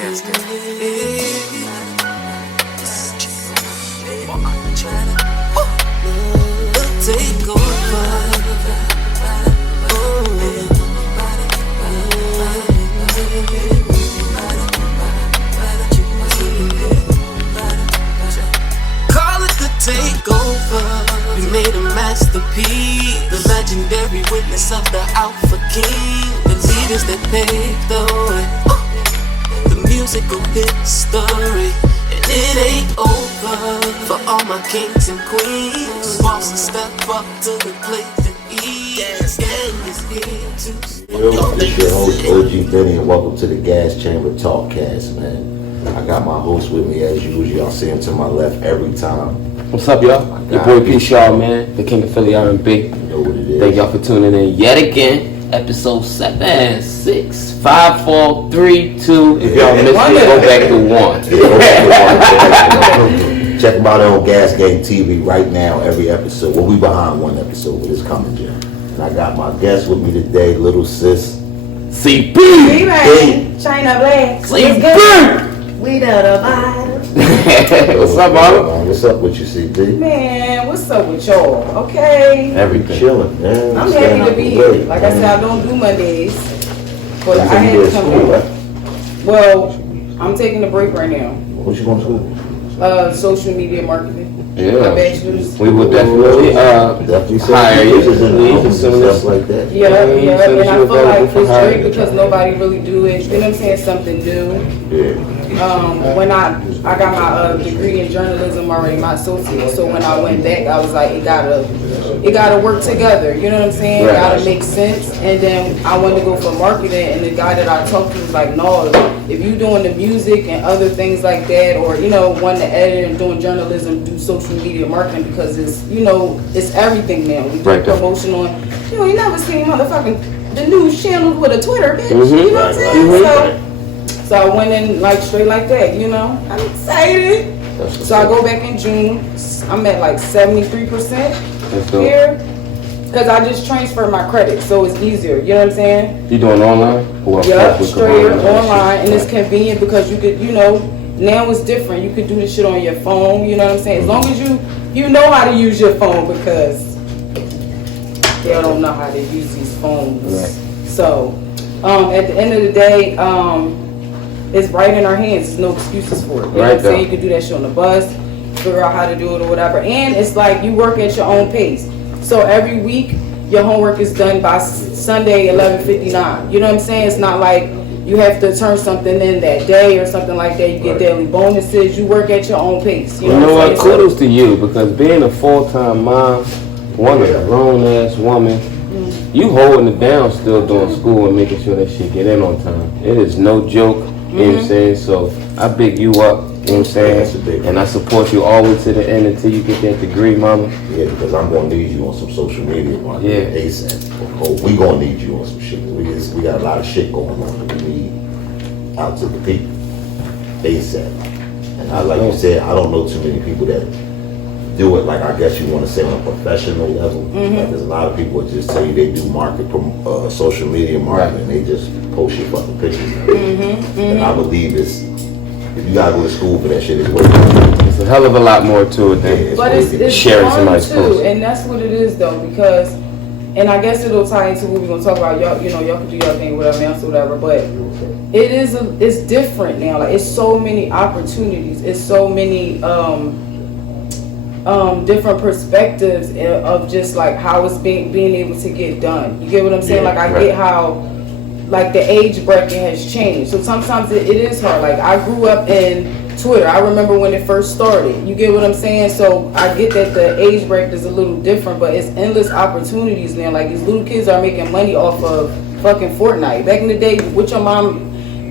That's good. Take over. Call it the takeover. We made a masterpiece, the legendary witness of the Alpha King, the leaders that paved the way, the musical history. And it ain't over for all my kings and queens. Bosses step up to the plate and eat. Gas gang is here to stay. Yo, it's your host OG Benny, and welcome to the Gas Chamber Talkcast, man. I got my host with me as usual. Y'all see him to my left every time. What's up, y'all? Your boy P. Shaw, man, the king of Philly R&B. You know what it is. Thank y'all for tuning in yet again. Episode 7, 6, 5, 4, 3, 2. If y'all missed it, go back to 1. Yeah, go back to 1. Check them out on Gas Gang TV right now, every episode. Well, we behind one episode, but it's coming, Jim. And I got my guest with me today, little sis. CP! Hey, Chyna, Blakk. CP! We done a vibe. What's up, Mama? What's up with you, CP? Man, what's up with y'all? Okay. Everything. Chilling, man. I'm happy to be here. Like I said, I don't do Mondays. But I had to come here. Well, I'm taking a break right now. What you going to school? Social media marketing. My Yeah. bachelor's. We would definitely Definitely hire you. stuff like that. Yeah, and I feel like it's hire great you. because nobody really do it. You know what I'm saying? Something new. Yeah. When I got my degree in journalism already, my associate. So when I went back, I was like, it gotta work together. You know what I'm saying? Right. It gotta make sense. And then I wanted to go for marketing, and the guy that I talked to was like, no, if you doing the music and other things like that, or wanting to edit and doing journalism, do social media marketing because it's it's everything now. We do Right. promotion on. You never seen the news channels with a Twitter, bitch. Mhm. You know what I'm saying? Right. So I went in like straight like that, I'm excited. So I go back in June. I'm at like 73% here. Because I just transfer my credit, so it's easier. You know what I'm saying? You doing online? Yeah, straight online. And it's convenient because you could, now it's different. You could do this shit on your phone, you know what I'm saying? As long as you know how to use your phone, because they don't know how to use these phones. Right. So at the end of the day, it's right in our hands. There's no excuses for it. You know what I'm saying? You can do that shit on the bus, figure out how to do it or whatever. And it's like you work at your own pace. So every week, your homework is done by Sunday, 11:59. You know what I'm saying? It's not like you have to turn something in that day or something like that. You get daily bonuses. You work at your own pace. You know what? Kudos to you, because being a full-time mom, one a grown-ass woman, you holding it down still doing school and making sure that shit get in on time. It is no joke. You know what I'm saying? So I big you up, you know what I'm saying? And I support you all the way to the end until you get that degree, mama. Yeah, because I'm going to need you on some social media marketing ASAP. Oh, we going to need you on some shit. We got a lot of shit going on that we need out to the people ASAP. And like you said, I don't know too many people that do it, like I guess you want to say on a professional level. Like there's a lot of people that just tell you they do social media marketing, and they just post your fucking pictures. And I believe if you gotta go to school for that shit, it's worth it. It's a hell of a lot more to it than But it's sharing fun somebody's too, post. and that's what it is though, because, and I guess it'll tie into what we're gonna talk about. Y'all can do your thing, whatever else, whatever. But it's different now. Like it's so many opportunities. It's so many different perspectives of just like how it's being able to get done. You get what I'm saying? Yeah, like I right. get how like the age bracket has changed. So sometimes it is hard. Like I grew up in Twitter. I remember when it first started. You get what I'm saying? So I get that the age bracket is a little different, but it's endless opportunities now. Like these little kids are making money off of fucking Fortnite. Back in the day, with your mom,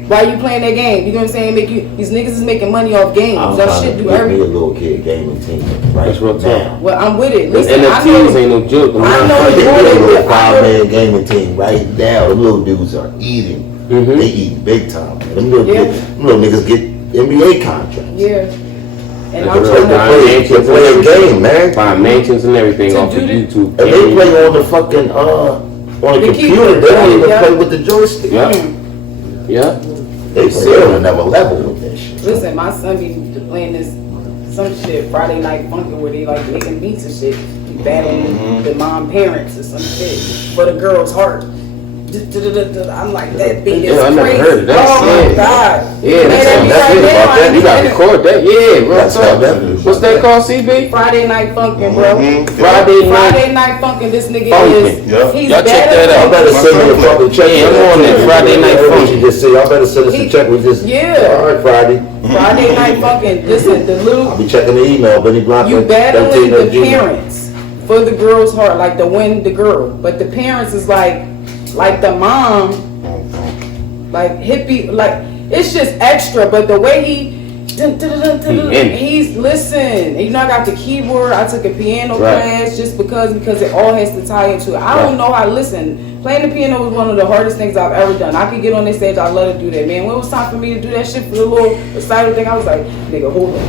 why you playing that game? You know what I'm saying? These niggas is making money off games. That shit do everything. Me a little kid gaming team right That's real now. talk. Well, I'm with it. Them Listen, NFTs ain't no joke. I know it's They more a than little I 5-man gaming team right now. Them little dudes are eating. They eat big time. Man. Them little niggas get NBA contracts. Yeah. And They I'm play trying to play a game, man. Buy mansions and everything To off do of the- YouTube. And they play on the fucking on the computer. keyboard. They don't even Yeah. play with the joystick. Yeah. Yeah. They play on another level with that shit. Listen, my son be playing this some shit Friday Night Funkin' where they like making beats and shit, battling the mom parents or some shit for the girl's heart. I'm like, that beat is I never crazy. heard of that. Oh my god. Yeah, that's it about that. You gotta record that. Yeah, bro. What's that called, CB? Friday Night Funkin', bro. Friday Night Funkin'. This nigga Funkin'. is. He's Y'all check that out. I better send me a fucking check. Yeah, I'm on that Friday Night Funkin'. Just say, y'all better send us a check. We just all right, Friday. Friday Night Funkin'. Listen, the little. I'll be checking the email. Benny Block. You battling the parents for the girl's heart, like to win the girl, but the parents is like the mom, like hippie, like it's just extra. But the way he's listen. You know, I got the keyboard. I took a piano class just because it all has to tie into it. I don't know how to listen. Playing the piano was one of the hardest things I've ever done. I could get on this stage. I love to do that, man. When it was time for me to do that shit for the little recital thing, I was like, nigga, hold on.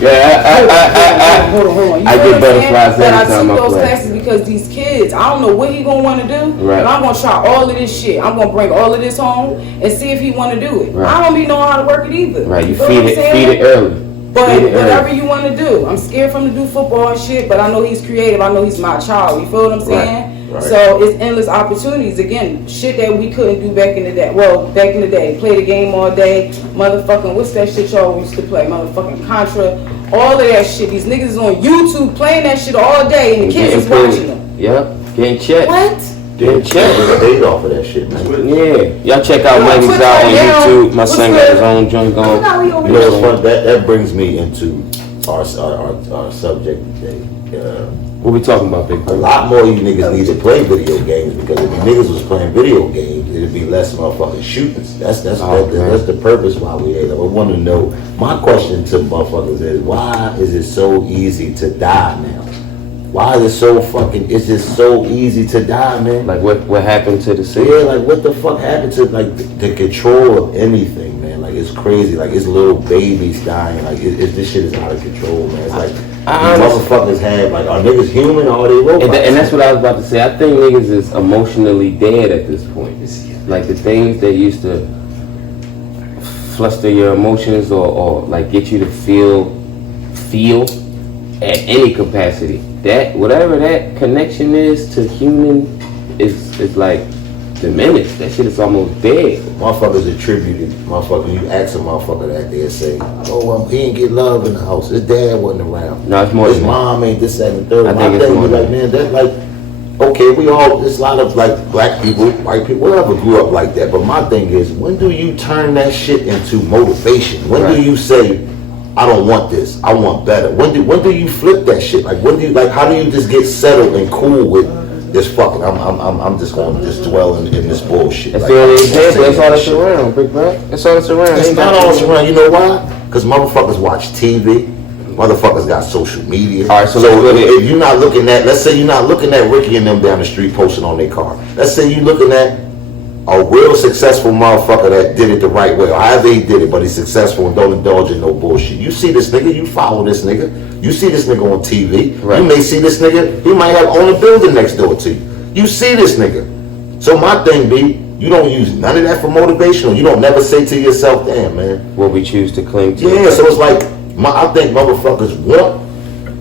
Yeah, hold on. I get butterflies every time I play. But I took those classes because these kids, I don't know what he gonna want to do, but I'm gonna try all of this shit. I'm gonna bring all of this home and see if he want to do it. I don't be knowing how to work it either. Right, you feed it early. But whatever you want to do, I'm scared for him to do football and shit. But I know he's creative. I know he's my child. You feel what I'm saying? Right. So it's endless opportunities. Again, shit that we couldn't do back in the day. Well, back in the day, play the game all day. Motherfucking, what's that shit y'all used to play? Motherfucking Contra. All of that shit. These niggas is on YouTube playing that shit all day, and the kids is watching them. Yep, getting checked. What? Getting checked. They paid off of that shit, man. Yeah, y'all check out Mikey's out on YouTube. My son got his own joint going. You know what's funny? That brings me into our subject today. What we talking about, Big Bro? A lot more of you niggas need to play video games, because if you niggas was playing video games, it'd be less motherfucking shootings. That's the purpose why we here. I want to know. My question to motherfuckers is, why is it so easy to die now? Why is it so fucking? It's just so easy to die, man. Like what happened to the city? Yeah, like what the fuck happened to like the control of anything, man? Like it's crazy. Like it's little babies dying. Like this shit is out of control, man. It's like these motherfuckers have like, are niggas human or are they robots? And that's what I was about to say. I think niggas is emotionally dead at this point. Like the things that used to fluster your emotions or like get you to feel at any capacity. That whatever that connection is to human is like diminished. That shit is almost dead. Motherfuckers attributed, you ask a motherfucker that, they'll say, oh, well, he didn't get love in the house. His dad wasn't around. No, it's more his mom ain't this, that, and the third. I think it's more like, man, that's like, okay, there's a lot of like black people, white people, whatever grew up like that. But my thing is, when do you turn that shit into motivation? When do you say, I don't want this, I want better? When do you flip that shit? Like when do you, like, how do you just get settled and cool with this fucking, I'm just gonna just dwell in this bullshit. That's like, the only example. That's all that's around, big bro. That's all that's around. It's not all that's around. You know why? Because motherfuckers watch TV. Motherfuckers got social media. All right, so if you're not looking at, let's say you're not looking at Ricky and them down the street posting on their car. Let's say you're looking at a real successful motherfucker that did it the right way, or however he did it, but he's successful and don't indulge in no bullshit. You see this nigga, you follow this nigga, you see this nigga on TV, you may see this nigga, he might have own a building next door to you. You see this nigga. So my thing be, you don't use none of that for motivation, or you don't never say to yourself, damn, man. What we choose to cling to. Yeah, so it's like, I think motherfuckers want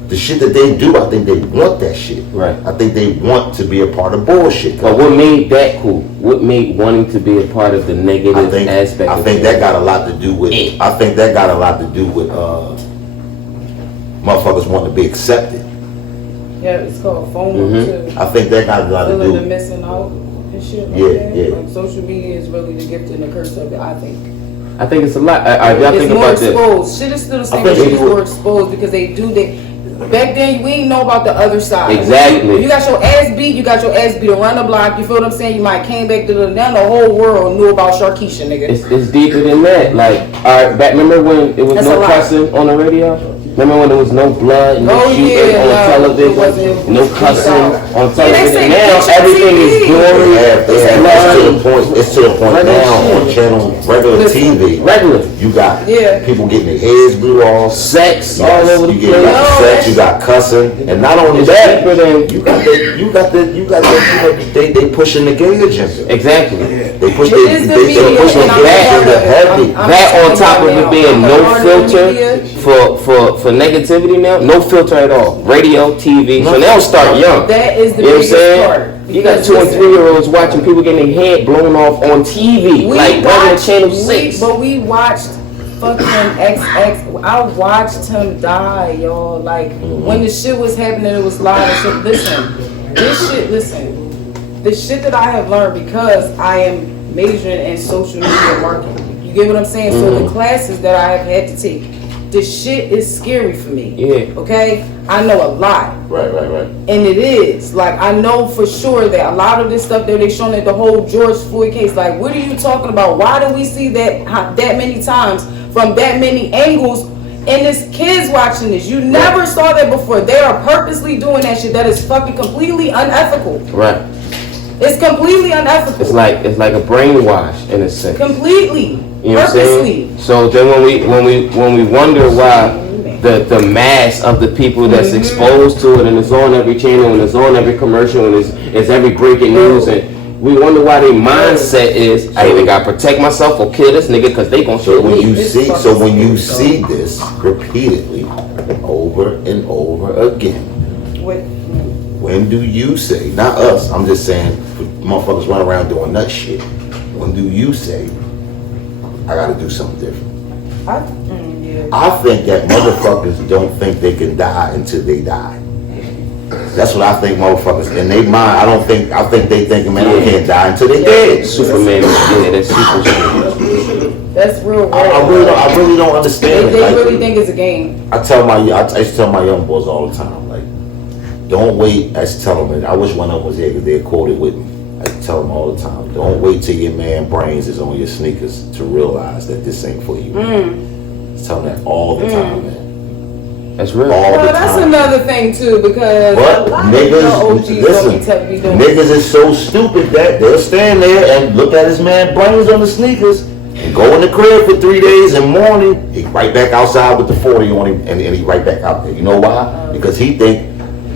the shit that they do. I think they want that shit. Right. I think they want to be a part of bullshit. But what made that cool? What made wanting to be a part of the negative aspect? I think that got a lot to do with. I think that got a lot to do with motherfuckers wanting to be accepted. Yeah, it's called FOMO too. I think that got a lot to do. Feeling the missing out and shit. Yeah. Like social media is really the gift and the curse of it. I think. I think it's a lot. It's more exposed. Shit is still the same, but shit is more exposed because they do that. Back then, we didn't know about the other side. Exactly. You got your ass beat. You got your ass beat around the block. You feel what I'm saying? You might came back to now the whole world knew about Sharkeisha, nigga. It's deeper than that. Like, remember when it was no cussing on the radio? Remember when there was no blood, no shooting on television, no cussing on television? Now everything is gory, blood, the point. It's to the point now on channel regular TV. Regular. You got people getting their heads blew off, sex all over the place. You got sex, you got cussing, and not only that, you got the they pushing the gay agenda. Exactly. They push the gay agenda heavy. That on top of it being no filter for negativity now, no filter at all. Radio, TV, so they don't start young. That is the biggest part. You got 2 and 3-year-olds watching people getting their head blown off on TV, like regular Channel 6. But we watched fucking XX. I watched him die, y'all. Like when the shit was happening, it was live and shit. Listen, the shit that I have learned because I am majoring in social media marketing. You get what I'm saying? So the classes that I have had to take, the shit is scary for me. Yeah. Okay? I know a lot. Right. And it is. Like, I know for sure that a lot of this stuff that they showing at the whole George Floyd case, like, what are you talking about? Why do we see that many times from that many angles? And it's kids watching this. You never saw that before. They are purposely doing that shit that is fucking completely unethical. Right. It's completely unethical. It's like a brainwash in a sense. Completely. You know what I'm saying? So then when we wonder why the mass of the people that's exposed to it and it's on every channel and it's on every commercial and it's every breaking news and we wonder why their mindset is, hey, they gotta protect myself or kill this nigga because they gonna kill me. When you see this repeatedly over and over again, when do you say, not us, I'm just saying, motherfuckers run around doing nut shit, when do you say, I gotta do something different? I think that motherfuckers don't think they can die until they die. That's what I think motherfuckers, in their mind, I think they think, man, I can't die until they dead. Superman is dead, that's super shit. That's real. I really don't understand They really think it's a game. I used to tell my young boys all the time, like, don't wait, I used to tell them, I wish one of them was here because they'd quote it with me. I tell them all the time, don't wait till your man brains is on your sneakers to realize that this ain't for you. I tell them that all the time, man. That's real. That's another thing too, because niggas is so stupid that they'll stand there and look at his man brains on the sneakers and go in the crib for 3 days and morning, he right back outside with the 40 on him and he right back out there. You know why? Because he think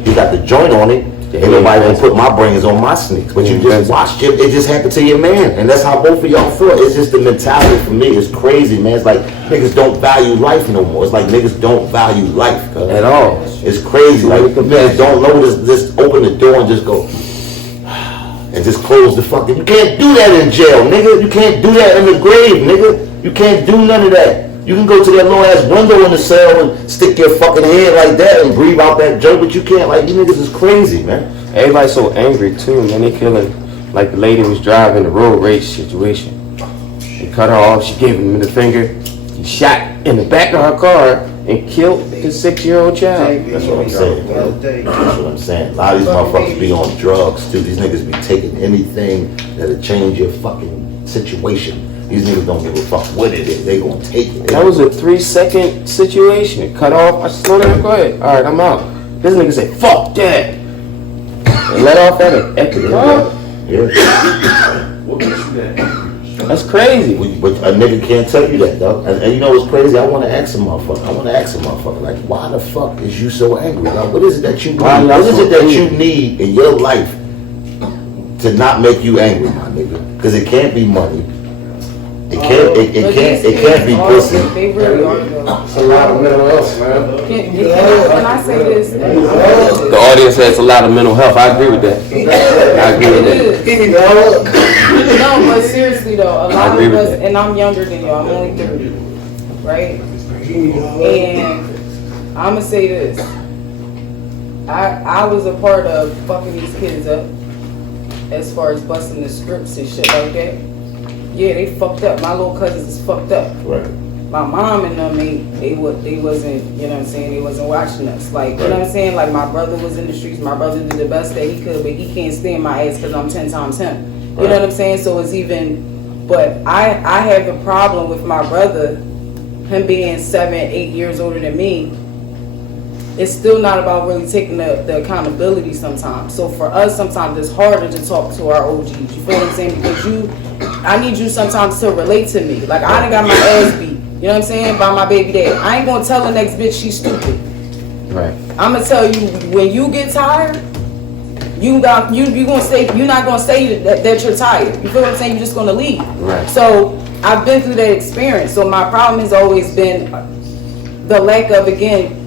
he got the joint on it. Ain't nobody gonna put my brains on my sneaks. But you just watched it just happened to your man. And that's how both of y'all feel. It's just the mentality for me. It's crazy, man. It's like niggas don't value life no more. It's like niggas don't value life. At all. It's crazy. Like niggas don't know just open the door and just go and just close the fucking. You can't do that in jail, nigga. You can't do that in the grave, nigga. You can't do none of that. You can go to that little ass window in the cell and stick your fucking head like that and breathe out that joke, but you can't. Like, you niggas is crazy, man. Everybody's so angry too, man. They killing, like the lady was driving the road rage situation. They cut her off, she gave him the finger. He shot in the back of her car and killed his 6-year-old child. That's what I'm saying, bro. That's what I'm saying. A lot of these motherfuckers be on drugs too. These niggas be taking anything that'll change your fucking situation. These niggas don't give a fuck what it is. They gonna take it. That was a 3-second situation. Cut off. I said, slow down, go ahead. All right, I'm out. This nigga said, fuck that. And let off that epic. Yeah. What makes you that? That's crazy. But a nigga can't tell you that, though. And you know what's crazy? I want to ask a motherfucker. Like, why the fuck is you so angry? Like, what is it that you need? What is it that you need in your life to not make you angry, my nigga? Because it can't be money. It can't be pussy. They really are though. It's a lot of mental health, man. Can I say this? The audience has a lot of mental health. I agree with that. I agree with that. No, but seriously though, a lot of us, and I'm younger than you. I'm only 30, right? And I'm gonna say this. I was a part of fucking these kids up as far as busting the scripts and shit like that. Yeah, they fucked up. My little cousins is fucked up. Right. My mom and them, they wasn't, you know what I'm saying, they wasn't watching us. Like, you know what I'm saying? Like, my brother was in the streets. My brother did the best that he could, but he can't stand my ass because I'm 10 times him. You know what I'm saying? So it's even, but I have a problem with my brother, him being 7, 8 years older than me, it's still not about really taking the accountability sometimes. So for us, sometimes it's harder to talk to our OGs. You feel what I'm saying? Because I need you sometimes to relate to me. Like, I done got my ass beat, you know what I'm saying, by my baby dad. I ain't gonna tell the next bitch she's stupid. Right. I'm gonna tell you, when you get tired, you gonna say, you're not gonna say that you're tired. You feel what I'm saying? You're just gonna leave. Right. So I've been through that experience. So my problem has always been the lack of, again,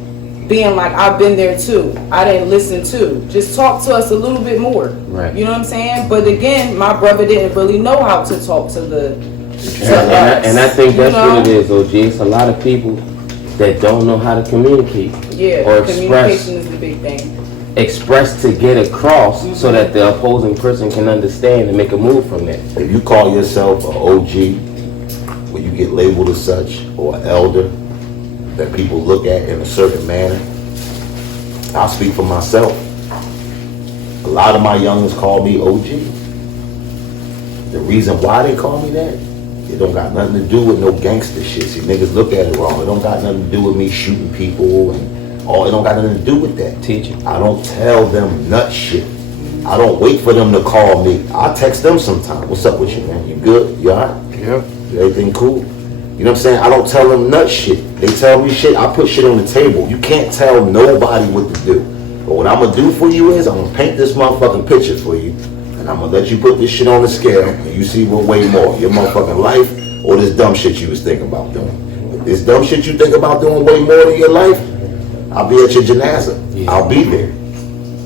being like, I've been there too. I didn't listen to. Just talk to us a little bit more. Right. You know what I'm saying? But again, my brother didn't really know how to talk to the. And I think that's what it is, OG. It's a lot of people that don't know how to communicate. Yeah. Or Communication is the big thing. Express to get across so that the opposing person can understand and make a move from that. If you call yourself an OG, when you get labeled as such, or an elder, that people look at in a certain manner, I'll speak for myself. A lot of my youngins call me OG. The reason why they call me that, it don't got nothing to do with no gangster shit. See, niggas look at it wrong. It don't got nothing to do with me shooting people and all. It don't got nothing to do with that. Teaching. I don't tell them nut shit. I don't wait for them to call me. I text them sometime. What's up with you, man? You good? You alright? Yeah. Everything cool? You know what I'm saying? I don't tell them nut shit. They tell me shit, I put shit on the table. You can't tell nobody what to do. But what I'm gonna do for you is, I'm gonna paint this motherfucking picture for you, and I'm gonna let you put this shit on the scale, and you see what way more, your motherfucking life, or this dumb shit you was thinking about doing. If this dumb shit you think about doing way more than your life, I'll be at your janaza. Yeah. I'll be there.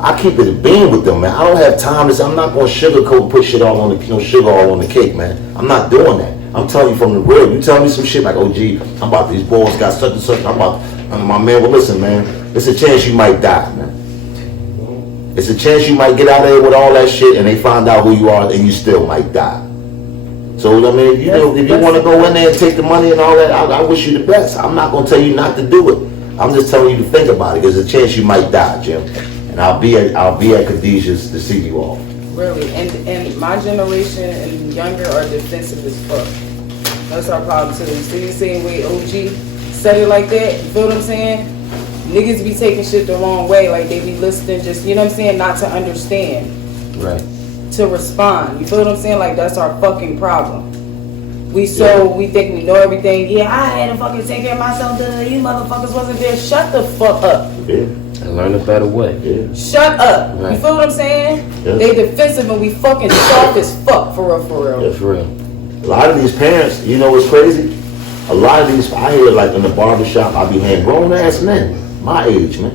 I keep it a beam with them, man. I don't have time to say, I'm not gonna sugarcoat, put shit all on the, sugar all on the cake, man. I'm not doing that. I'm telling you from the real. You tell me some shit like, oh, gee, I'm about these boys got such and such. I'm my man. Well, listen, man. It's a chance you might die, man. It's a chance you might get out of there with all that shit, and they find out who you are, and you still might die. So I mean, if you want to go in there and take the money and all that, I wish you the best. I'm not gonna tell you not to do it. I'm just telling you to think about it. There's a chance you might die, Jim. And I'll be at Khadijah's to see you off. Really, and my generation and younger are defensive as fuck. That's our problem too. You see the same way OG said it like that? You feel what I'm saying? Niggas be taking shit the wrong way, like they be listening, just, you know what I'm saying, not to understand. Right. To respond. You feel what I'm saying? Like, that's our fucking problem. We think we know everything. Yeah, I had to fucking take care of myself. You motherfuckers wasn't there. Shut the fuck up. Yeah. And learn a better way. Yeah. Shut up. Right. You feel what I'm saying? Yeah. They defensive and we fucking soft as fuck, for real, for real. That's real. A lot of these parents, you know what's crazy? A lot of these, I hear like in the barbershop, I be hearing grown ass men, my age, man.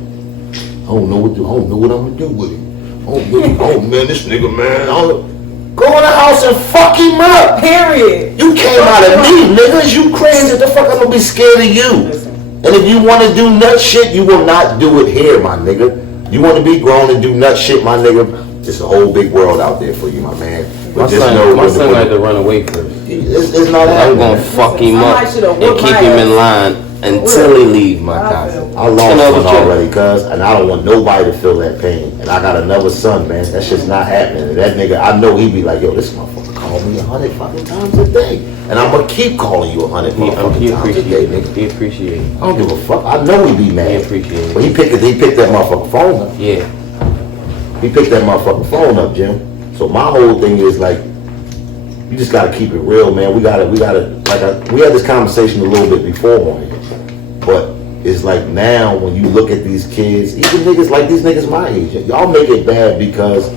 I don't know what I'm gonna do with him. Oh man, this nigga, man. Go in the house and fuck him up. Period. You came out of me, niggas. You crazy. The fuck I'm gonna be scared of you. Listen. And if you want to do nut shit, you will not do it here, my nigga. You want to be grown and do nut shit, my nigga. It's a whole big world out there for you, my man. My son had to run away first. It's not happening. I'm gonna fuck him up and keep him in line until he leave my casa. I lost one already, cuz, and I don't want nobody to feel that pain. And I got another son, man. That shit's not happening. And that nigga, I know he be like, yo, this motherfucker call me 100 fucking times a day. And I'm gonna keep calling you 100 motherfucking times a day, nigga. He appreciate it. I don't give a fuck. I know he be mad. He appreciate it. But he picked that motherfucking phone up. Yeah. He picked that motherfucking phone up, Jim. So my whole thing is like, you just gotta keep it real, man. We had this conversation a little bit before on it. But it's like now when you look at these kids, even niggas like these niggas my age, y'all make it bad because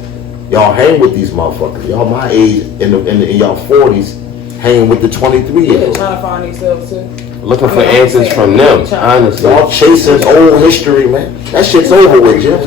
y'all hang with these motherfuckers. Y'all my age in y'all 40s hanging with the 23-year-olds. Trying to find themselves too. Looking for answers from them, honestly. Y'all chasing old history, man. That shit's over with, Jim.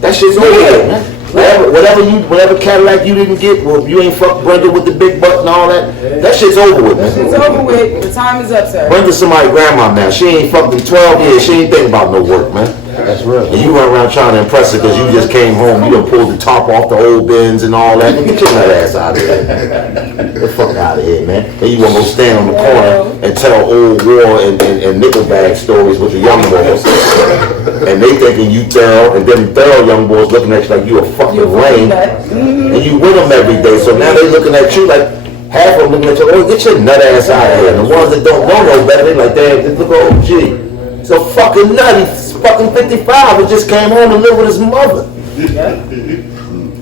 That shit's over with, man. Whatever Cadillac you didn't get, well, you ain't fucked Brenda with the big butt and all that. That shit's over with, man. It's over with. The time is up, sir. Brenda's somebody's grandma now. She ain't fucked in 12 years. She ain't thinking about no work, man. That's real. And you run around trying to impress her because you just came home. You done pulled the top off the old bins and all that. Get your nut ass out of here. Get the fuck out of here, man. And you want to go stand on the corner and tell old war and nickel bag stories with the young boys. And they thinking you thorough, and then thorough young boys looking at you like you a fucking lame. And you win them every day. So now they looking at you like, half of them looking at you, oh, get your nut ass out of here. And the ones that don't know no better, they like, damn, look at OG. It's a fucking nut. He's fucking 55 and just came home to live with his mother.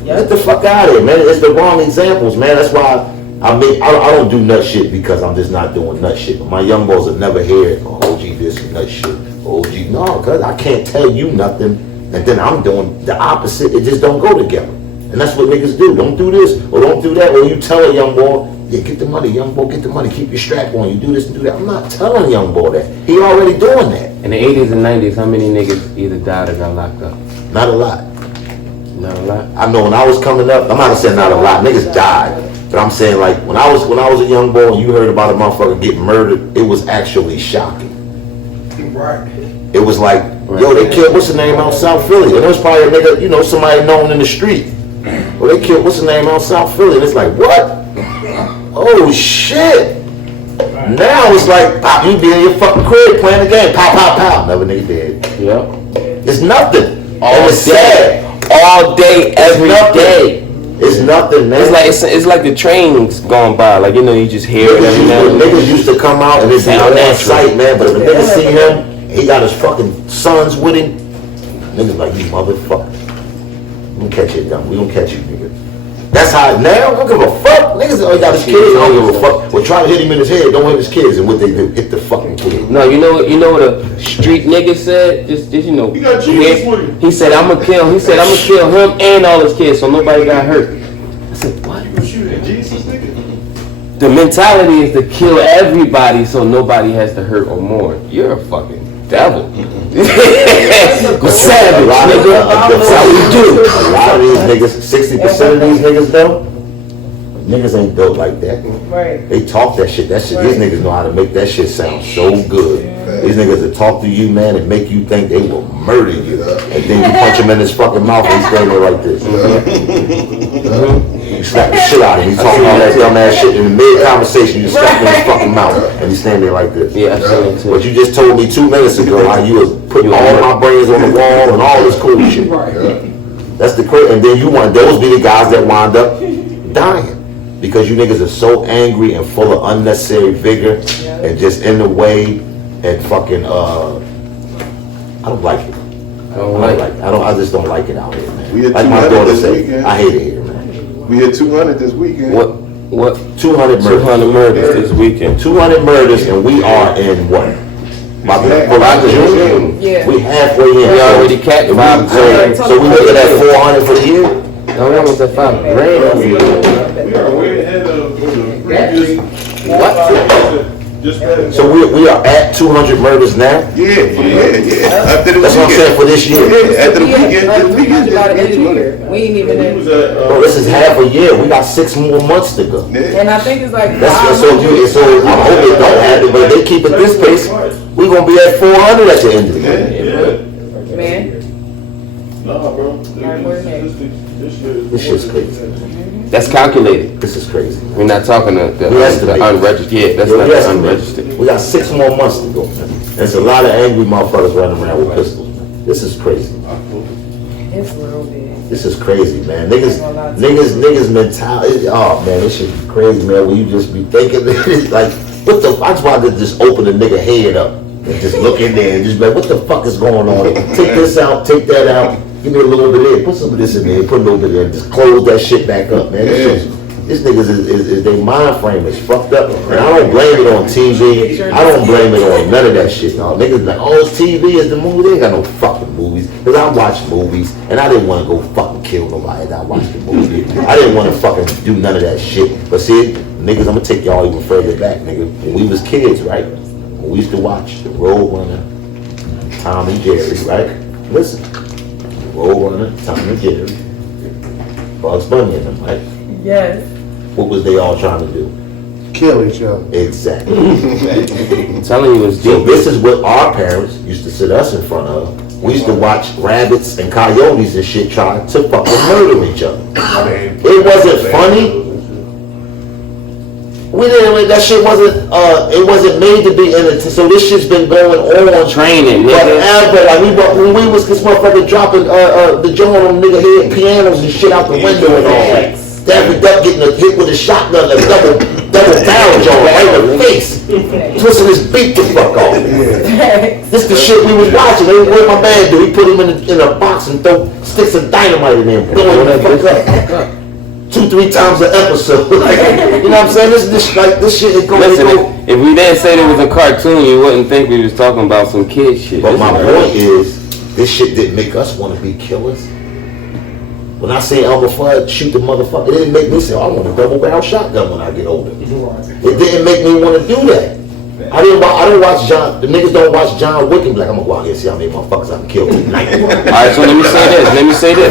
Get the fuck out of here, man. It's the wrong examples, man. That's why I don't do nut shit because I'm just not doing nut shit. But my young boys will never hear it. Oh, OG this and nut shit. OG, no, cause I can't tell you nothing and then I'm doing the opposite. It just don't go together. And that's what niggas do. Don't do this or don't do that. Or you tell a young boy, yeah, get the money, young boy, get the money, keep your strap on. You do this and do that. I'm not telling a young boy that. He already doing that. In the 80s and 90s, how many niggas either died or got locked up? Not a lot. Not a lot. I know when I was coming up, I'm not gonna say not a lot. Niggas died. But I'm saying like when I was a young boy and you heard about a motherfucker getting murdered, it was actually shocking. Right. It was like, yo, they killed what's the name out South Philly? And it was probably a nigga, you know, somebody known in the street. Well, they killed what's the name out South Philly? And it's like, what? Oh shit! Now it's like, pop, you be in your fucking crib playing the game, pow, pow, pow. Never nigga dead. Yep. It's nothing. All it's day. sad. All day, every day. It's nothing, man. It's like the trains going by. Like, you know, you just hear it every now and then. Niggas used to come out and it's on that sight, man. But if a nigga see him, he got his fucking sons with him. Niggas like, you motherfucker. We don't catch you, dumb. We don't catch you, nigga. That's how now. I don't give a fuck. Niggas always got his kids. I don't give a fuck. Well, try to hit him in his head. Don't hit his kids. And what they do, hit the fucking kid. No, you know what a street nigga said? Just you know. You got Jesus with him. He said, I'm gonna kill him and all his kids so nobody got hurt. I said, what? You shooting Jesus, nigga? The mentality is to kill everybody so nobody has to hurt or more. You're a fucking devil. Savage, nigga. That's how we do. A lot of these niggas, 60% of these niggas though, niggas ain't built like that. Right. They talk that shit. These niggas know how to make that shit sound so good. These niggas that talk to you, man, and make you think they will murder you. And then you punch him in his fucking mouth and he's standing there like this. You slap the shit out of him. He's talking all that dumb ass shit in the mid-conversation. You slap him in his fucking mouth and he's standing there like this. Yeah, I've seen it too. But you just told me 2 minutes ago how you was putting all my brains on the wall and all this cool shit. That's the crazy. And then you want those be the guys that wind up dying. Because you niggas are so angry and full of unnecessary vigor and just in the way and fucking I don't like it. I just don't like it out here, man. We had Like my 200 daughter this said, weekend. I hate it here, man. We had 200 this weekend. What? 200 murders. 200 murders this weekend. 200 murders and we are in what? About June? Yeah. We halfway in. We already capped 5 grand. So we looking at 400 for the year? No, we almost at 5 grand. We are way ahead of the previous. What? Just passed. So we are at 200 murders now? Yeah. After the That's what I'm saying for this year. Yeah, after the Yeah, weekend. like The weekend. 300 by the end of the year. We ain't even He in. was at, Bro, this is half a year. We got 6 more months to go. And I think it's like So I hope it don't happen, but if they keep it this pace, we're gonna be at 400 at the end of the year. Yeah. man. Nah, bro. This shit's crazy. That's calculated. This is crazy. We're not talking the unregistered. Yeah, that's not the unregistered. We got 6 more months to go, man. There's a lot of angry motherfuckers running around with pistols, man. This is crazy. It's real big. This is crazy, man. Niggas mentality. Oh man, this shit is crazy, man. When you just be thinking, like, what the? I just wanted to just open the nigga head up and just look in there and just be like, what the fuck is going on? Take this out, take that out. Give me a little bit in. Put some of this in there. Put a little bit in. Just close that shit back up, man. This niggas is their mind frame is fucked up. And I don't blame it on TV. I don't blame it on none of that shit. No, niggas like, oh, it's TV, it's the movie. They ain't got no fucking movies. Because I watch movies and I didn't want to go fucking kill nobody that I watched the movie. I didn't want to fucking do none of that shit. But see, niggas, I'm gonna take y'all even further back, nigga. When we was kids, right? When we used to watch the Roadrunner, Tom and Jerry, right? Listen. Roadrunner, Tom and Jerry, Bugs Bunny and them, right? Yes. What was they all trying to do? Kill each other. Exactly. I'm telling you, it's So deep. this is what our parents used to sit us in front of. We used to watch rabbits and coyotes and shit try to fucking murder each other. It wasn't funny. We didn't. That shit wasn't. It wasn't made to be entertained. So this shit's been going on Training, nigga. forever. Like when we was this motherfucker dropping the joint on nigga head pianos and shit out the window and all that. Daffy Duck getting hit with a shotgun, a double barrel joint right in the face, twisting his beak the fuck off. This the shit we was watching. What my man do? He put him in a box and throw sticks of dynamite in there and blow him the fuck up. 2-3 times an episode. Like, you know what I'm saying? This shit is going. Listen, if we didn't say there was a cartoon, you wouldn't think we was talking about some kid shit. But my point is, this shit didn't make us want to be killers. When I say Elmer Fudd shoot the motherfucker, it didn't make me say, I want a double barrel shotgun when I get older. It didn't make me want to do that. I don't watch John. The niggas don't watch John Wick and be like, I'm gonna go out here and see how many motherfuckers I can kill tonight. Alright, so let me say this.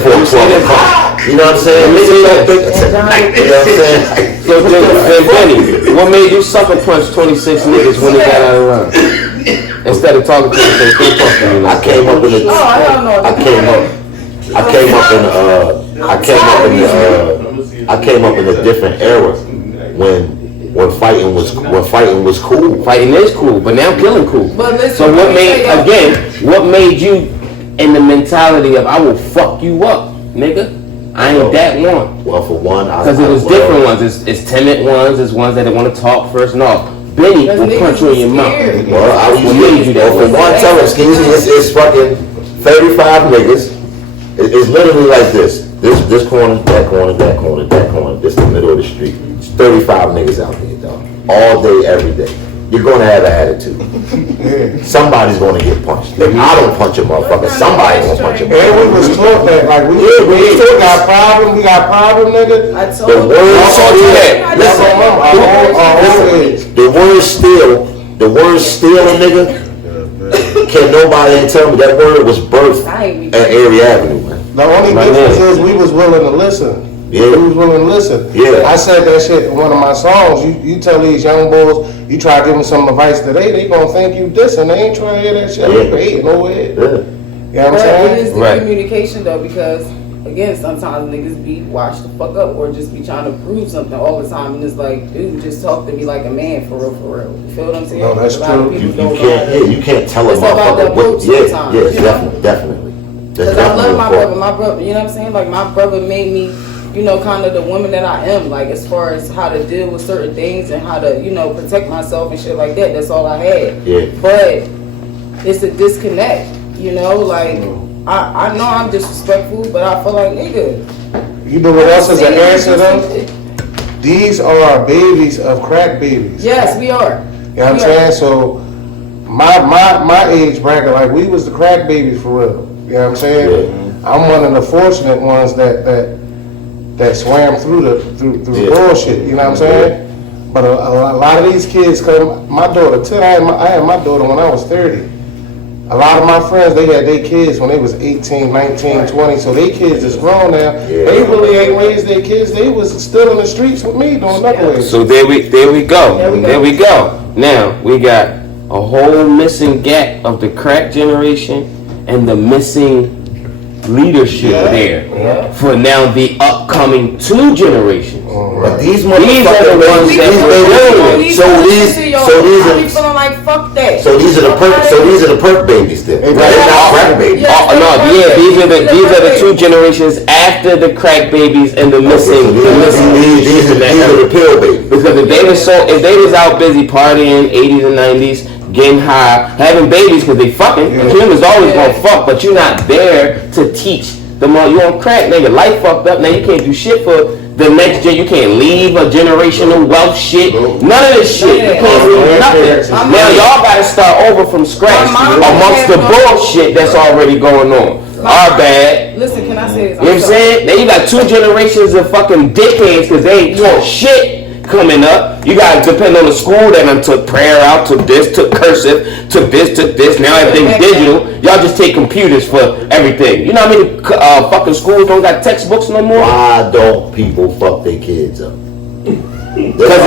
You know what I'm saying? Niggas don't think tonight. You know what I'm saying? So then Benny, what made you sucker punch 26 niggas when they got out of line? Instead of talking to them, say, stay talking to me. I came up in a different era when fighting was cool. Fighting is cool, but now killing cool. So what made you in the mentality of I will fuck you up, nigga? I ain't that one. Well, for one, because it was different ones. It's timid ones. It's ones that want to talk first. No, Benny will punch you in your mouth. Well, I was made you that. For one, tell him, it's fucking 35 niggas. It's literally like this. This corner, that corner, that corner, that corner. This the middle of the street. It's 35 niggas out here, dog. All day, every day. You're gonna have an attitude. Somebody's gonna get punched. If I don't punch a motherfucker, somebody's gonna punch a motherfucker. And we was taught that, like we got problem, nigga. The word steal a nigga. Can nobody tell me that word was birthed at Erie Avenue, man? The only difference is we was willing to listen. Yeah. We was willing to listen. Yeah. I said that shit in one of my songs. You tell these young boys, you try to give them some advice today, they gonna think you dissing. They ain't trying to hear that shit. They hating no way. Yeah. You know what I'm saying? It is the communication though, because again, sometimes niggas be washed the fuck up or just be trying to prove something all the time, and it's like, dude, just talk to me like a man for real. You feel what I'm saying? No, that's true. You can't tell a motherfucker. It's about the approach sometimes. Yeah, definitely. Because I love my brother. My brother, you know what I'm saying? Like my brother made me, you know, kind of the woman that I am. Like as far as how to deal with certain things and how to, you know, protect myself and shit like that. That's all I had. Yeah. But it's a disconnect. You know, like I know I'm disrespectful, but I feel like nigga. You know what else is an answer though? These are babies of crack babies. Yes, we are. You know what I'm saying? So my age bracket, like we was the crack babies for real. You know what I'm saying? Yeah. I'm one of the fortunate ones that swam through the bullshit. You know what I'm saying? But a lot of these kids come. My daughter, I had my daughter when I was 30. A lot of my friends, they had their kids when they was 18, 19, 20. So they kids is grown now. Yeah. They really ain't raised their kids. They was still in the streets with me doing knuckleheads. So there we go. Now we got a whole missing gap of the crack generation and the missing leadership there for now the upcoming 2 generations. But these are the ones that So these feeling like fuck that. So these are the perk babies then. They're not crack babies. These are the 2 generations after the crack babies and the missing. These are the pill babies. Because if they was out busy partying 80s and 90s, getting high, having babies because they fucking. And humans always gonna fuck, but you're not there to teach them all. You on crack, now your life fucked up. Now you can't do shit for the next gen. You can't leave a generational wealth shit. None of this shit. You can't leave nothing. Now y'all gotta start over from scratch amongst the bullshit that's already going on. Our bad. Listen, can I say this? You know what I'm saying? Now you got 2 generations of fucking dickheads because they ain't taught shit coming up. You gotta depend on the school that done took prayer out, took this, took cursive, took this. Now everything's digital. Y'all just take computers for everything. You know how many fucking schools don't got textbooks no more? Why don't people fuck their kids up? Because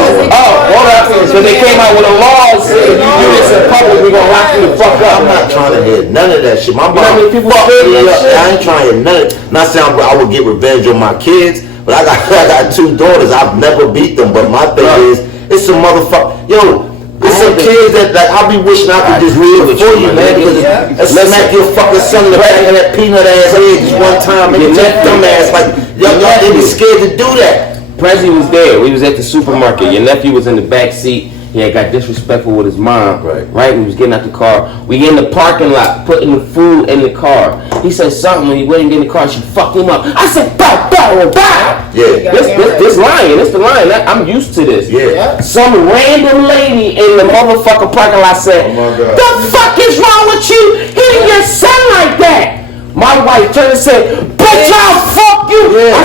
they came out with a law and said if you do this in public, we gonna lock you the fuck up. I'm not trying to hear none of that shit. My mom fucked me up. I ain't trying to hear none of it. Not saying I would get revenge on my kids, but I got 2 daughters. I've never beat them. But my thing is, it's some motherfucker. It's some kids that like I be wishing I could just read it for you, man. Because smack your fucking son in the back of that peanut ass head just one time and your dumb ass like y'all they be scared to do that. Prezi was there. We was at the supermarket. Your nephew was in the back seat. He had got disrespectful with his mom. Right. We was getting out the car. We in the parking lot, putting the food in the car. He said something when he went and get in the car. She fucked him up. I said, bow, bow, bow. Yeah. This lying. This the line. I'm used to this. Yeah. Some random lady in the motherfucking parking lot said, Oh my God. the fuck is wrong with you hitting your son like that? My wife turned and said, bitch, I'll fuck you. Yeah. I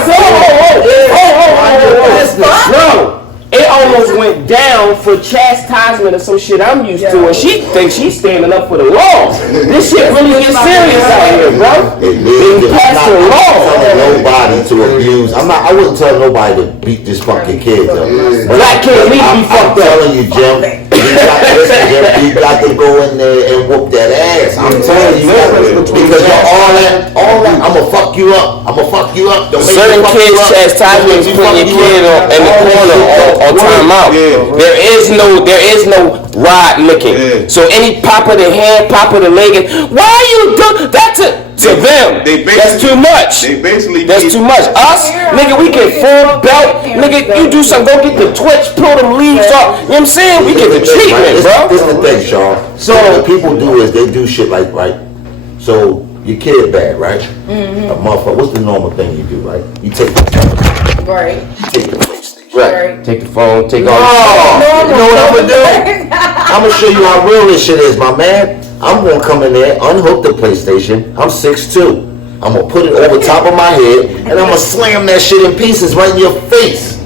said, no. It almost went down for chastisement or some shit I'm used to, and she thinks she's standing up for the law. This shit really gets serious out here, bro. They pass the I'm law. not telling nobody to abuse. I wouldn't tell nobody to beat this fucking kid up. Black kid need to be I'm fucked up. telling you, Jim. You got to go in there and whoop that ass. I'm telling you, because you're all that. I'ma fuck you up. Don't make Certain me fuck kids you up. chastisement is putting your kid in the corner or time out. There is no rod licking. So any pop of the hand, pop of the leg, why you do that to them? That's too much. That's too much. Us, nigga, we get full belt. Nigga, you do something, go get the twitch, pull them leaves off. You know what I'm saying? We get the treatment, bro. This is the thing, Sean. So what people do is they do shit like, right? So your kid bad, right? A motherfucker, what's the normal thing you do, right? You take the phone. Right. You take the PlayStation. Right. Take the phone, take all the You know what I'm gonna do? I'm gonna show you how real this shit is, my man. I'm gonna come in there, unhook the PlayStation. I'm 6'2". I'm gonna put it over top of my head, and I'm gonna slam that shit in pieces right in your face.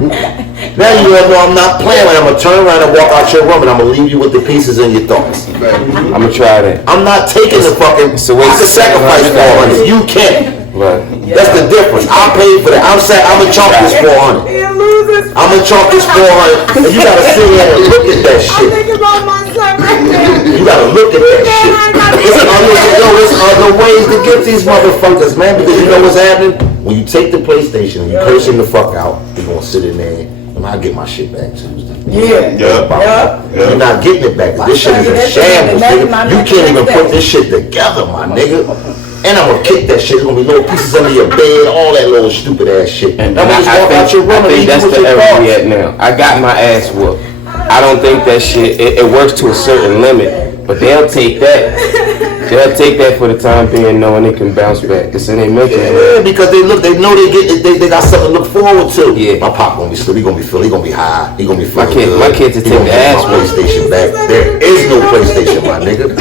Now you know I'm not playing. I'm gonna turn around and walk out your room, and I'm gonna leave you with the pieces in your thoughts. I'm gonna try that. I'm not taking the fucking. So wait, I can sacrifice $400. You can't. Right. That's the difference. I paid for that. I'm saying I'm gonna chalk this 400. I'm gonna chalk this 400, and you gotta sit here and look at that shit. You gotta look at that shit. There's other ways to get these motherfuckers, man. Because you know what's happening? When you take the PlayStation and you curse him the fuck out, you're gonna sit in there and I'll get my shit back Tuesday. You're not getting it back. This shit is a shambles, nigga. You can't even put this shit together, my nigga. And I'm gonna kick that shit. There's gonna be little pieces under your bed, all that little stupid ass shit. And I think that's the era we at now. I got my ass whooped. I don't think that shit, it works to a certain limit, but they'll take that. They'll take that for the time being, knowing they can bounce back. It's in their mental. Yeah, because they know they got something to look forward to. Yeah. My pop gonna be still, he gonna be feeling, he gonna be high, he gonna be feeling good. My kids to take the ass my PlayStation back. There is no PlayStation, my nigga.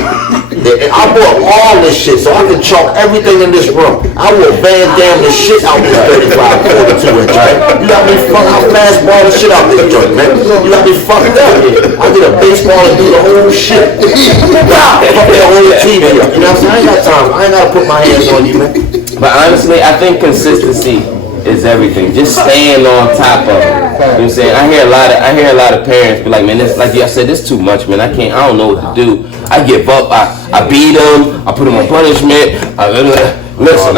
I bought all this shit so I can chalk everything in this room. I will Van Damme the shit out this 35, 42 inch, right? You got me fucked, I'll fastball the shit out this joint, man. You got me fucked up. I get a baseball and do the whole shit. Fuck that whole TV up. You know what I'm saying? I ain't got time. I ain't gotta put my hands on you, man. But honestly, I think consistency is everything. Just staying on top of it. You know what I'm saying? I hear a lot of parents be like, man, this, like I said, this too much, man. I don't know what to do. I give up. I beat them. I put them on punishment. Listen,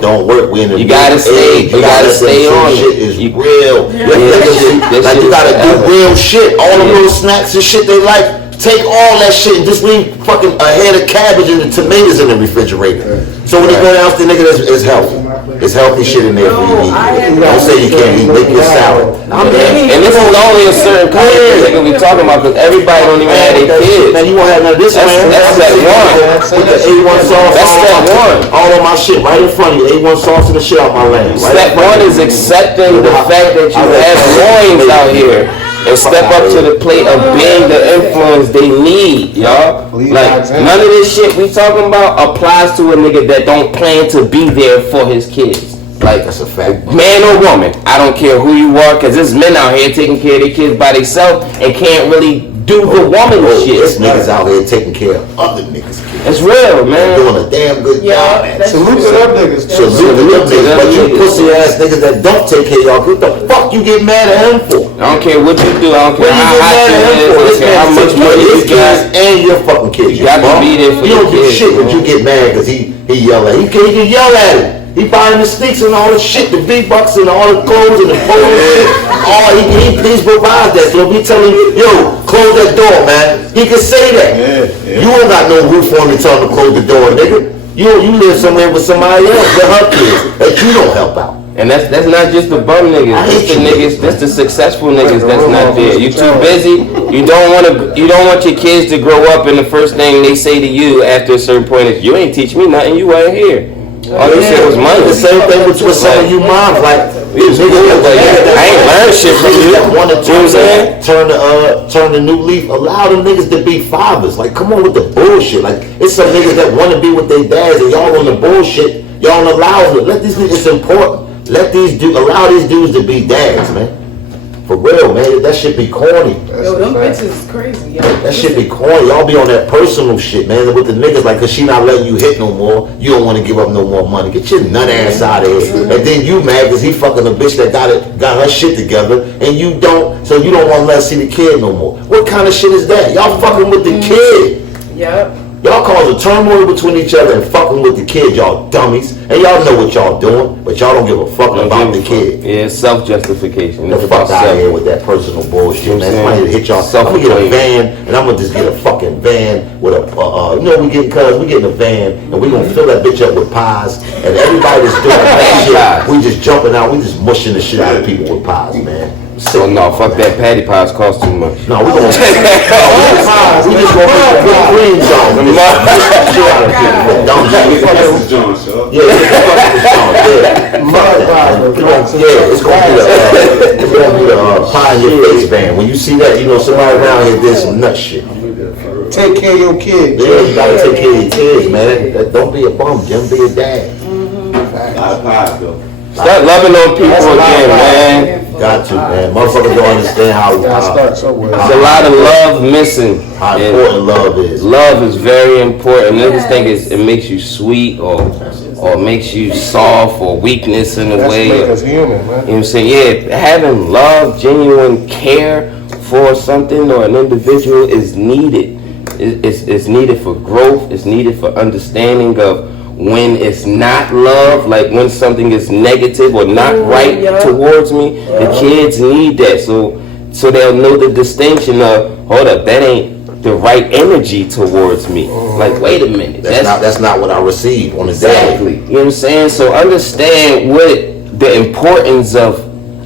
don't work. We in the you gotta stay. You gotta stay on shit it. is real. Like you gotta do real shit. All the little snacks and shit they like. Take all that shit and just leave fucking a head of cabbage and the tomatoes in the refrigerator. So when you go down to the nigga, it's healthy. It's healthy shit in there for you to eat. Don't say you can't eat. Make your salad. And this is only a certain kind of thing that we talking about because everybody don't even have their kids. Man, you won't have none of this, man. That's step one. Put the A1 sauce. That's step one. All of my shit right in front of you. A1 sauce and the shit out my land. Step one is accepting the fact that you have boys out here. And step up to the plate of being the influence they need, y'all. Like, none of this shit we talking about applies to a nigga that don't plan to be there for his kids. Like, that's a fact. Man or woman, I don't care who you are, because there's men out here taking care of their kids by themselves and can't really do the woman shit. There's niggas out here taking care of other niggas' kids. It's real, man. They're doing a damn good job, man. Salute to them niggas. Salute to them niggas. But you pussy ass niggas that don't take care of y'all, what the fuck you get mad at him for? I don't care what you do. I don't care how hot you is. I don't care how much money you got. And your fucking kids. You got to be there for your kids. You don't do shit when you get mad because he yell at you. He can yell at him. He buying the sneaks and all the shit, the V-Bucks and all the clothes and the photos. He provides that. So if he telling you, yo, close that door, man, he can say that. You ain't got no roof on me telling him to close the door, nigga. You live somewhere with somebody else, with her kids, that you don't help out. And that's not just the bum niggas. That's the niggas. That's the successful niggas that's not there. You too busy. You don't want your kids to grow up and the first thing they say to you after a certain point is, "You ain't teach me nothing. You weren't here." All they said was money. The same thing with some of you moms. Like, I ain't learned shit from you. Want to turn the new leaf. Allow them niggas to be fathers. Like, come on with the bullshit. Like, it's some niggas that want to be with their dads and y'all on the bullshit. Y'all allow them. Let these niggas. It's important. Allow these dudes to be dads, man. For real, man. That shit be corny. Yo, them bitches is crazy, yo. That shit be corny. Y'all be on that personal shit, man. With the niggas, like, cause she not letting you hit no more. You don't want to give up no more money. Get your nut ass out of here. And then you mad cause he fucking a bitch that got her shit together, and you don't. So you don't want to let her see the kid no more. What kind of shit is that? Y'all fucking with the kid. Yep. Y'all cause a turmoil between each other and fucking with the kid, y'all dummies. And y'all know what y'all doing, but y'all don't give a fuck about the kid. Yeah, it's self-justification. Get the fuck out of here with that personal bullshit, man. Somebody to hit y'all. I'm gonna get a van, and I'm gonna just get a fucking van with a, we getting a van, and we gonna fill that bitch up with pies, and everybody that's doing that shit, we just jumping out, we just mushing the shit out of people with pies, man. So no, fuck that. Patty pies cost too much. No, we gonna we just gonna put the whipped cream on. Shit out of people with dumb shit. That's the John show. Yeah, it's gonna be a pie in your face van. When you see that, you know somebody around here did some nut shit. Take care of your kids. Yeah, you gotta take care of your kids, man. Don't be a bum, Jim. Be a dad. A lot of pies, though. Start loving on people again, man. Got to, man. Motherfuckers don't understand how There's a lot of love missing. How important love is. Love is very important. Niggas think it makes you sweet or makes you soft or weakness in a way. That's human, man. You know what I'm saying? Yeah, having love, genuine care for something or an individual is needed. It's needed for growth. It's needed for understanding of when it's not love, like when something is negative or not right towards me. The kids need that, so they'll know the distinction of, hold up, that ain't the right energy towards me. Like, wait a minute, that's not what I received on the exactly. day. You know what I'm saying? So understand what the importance of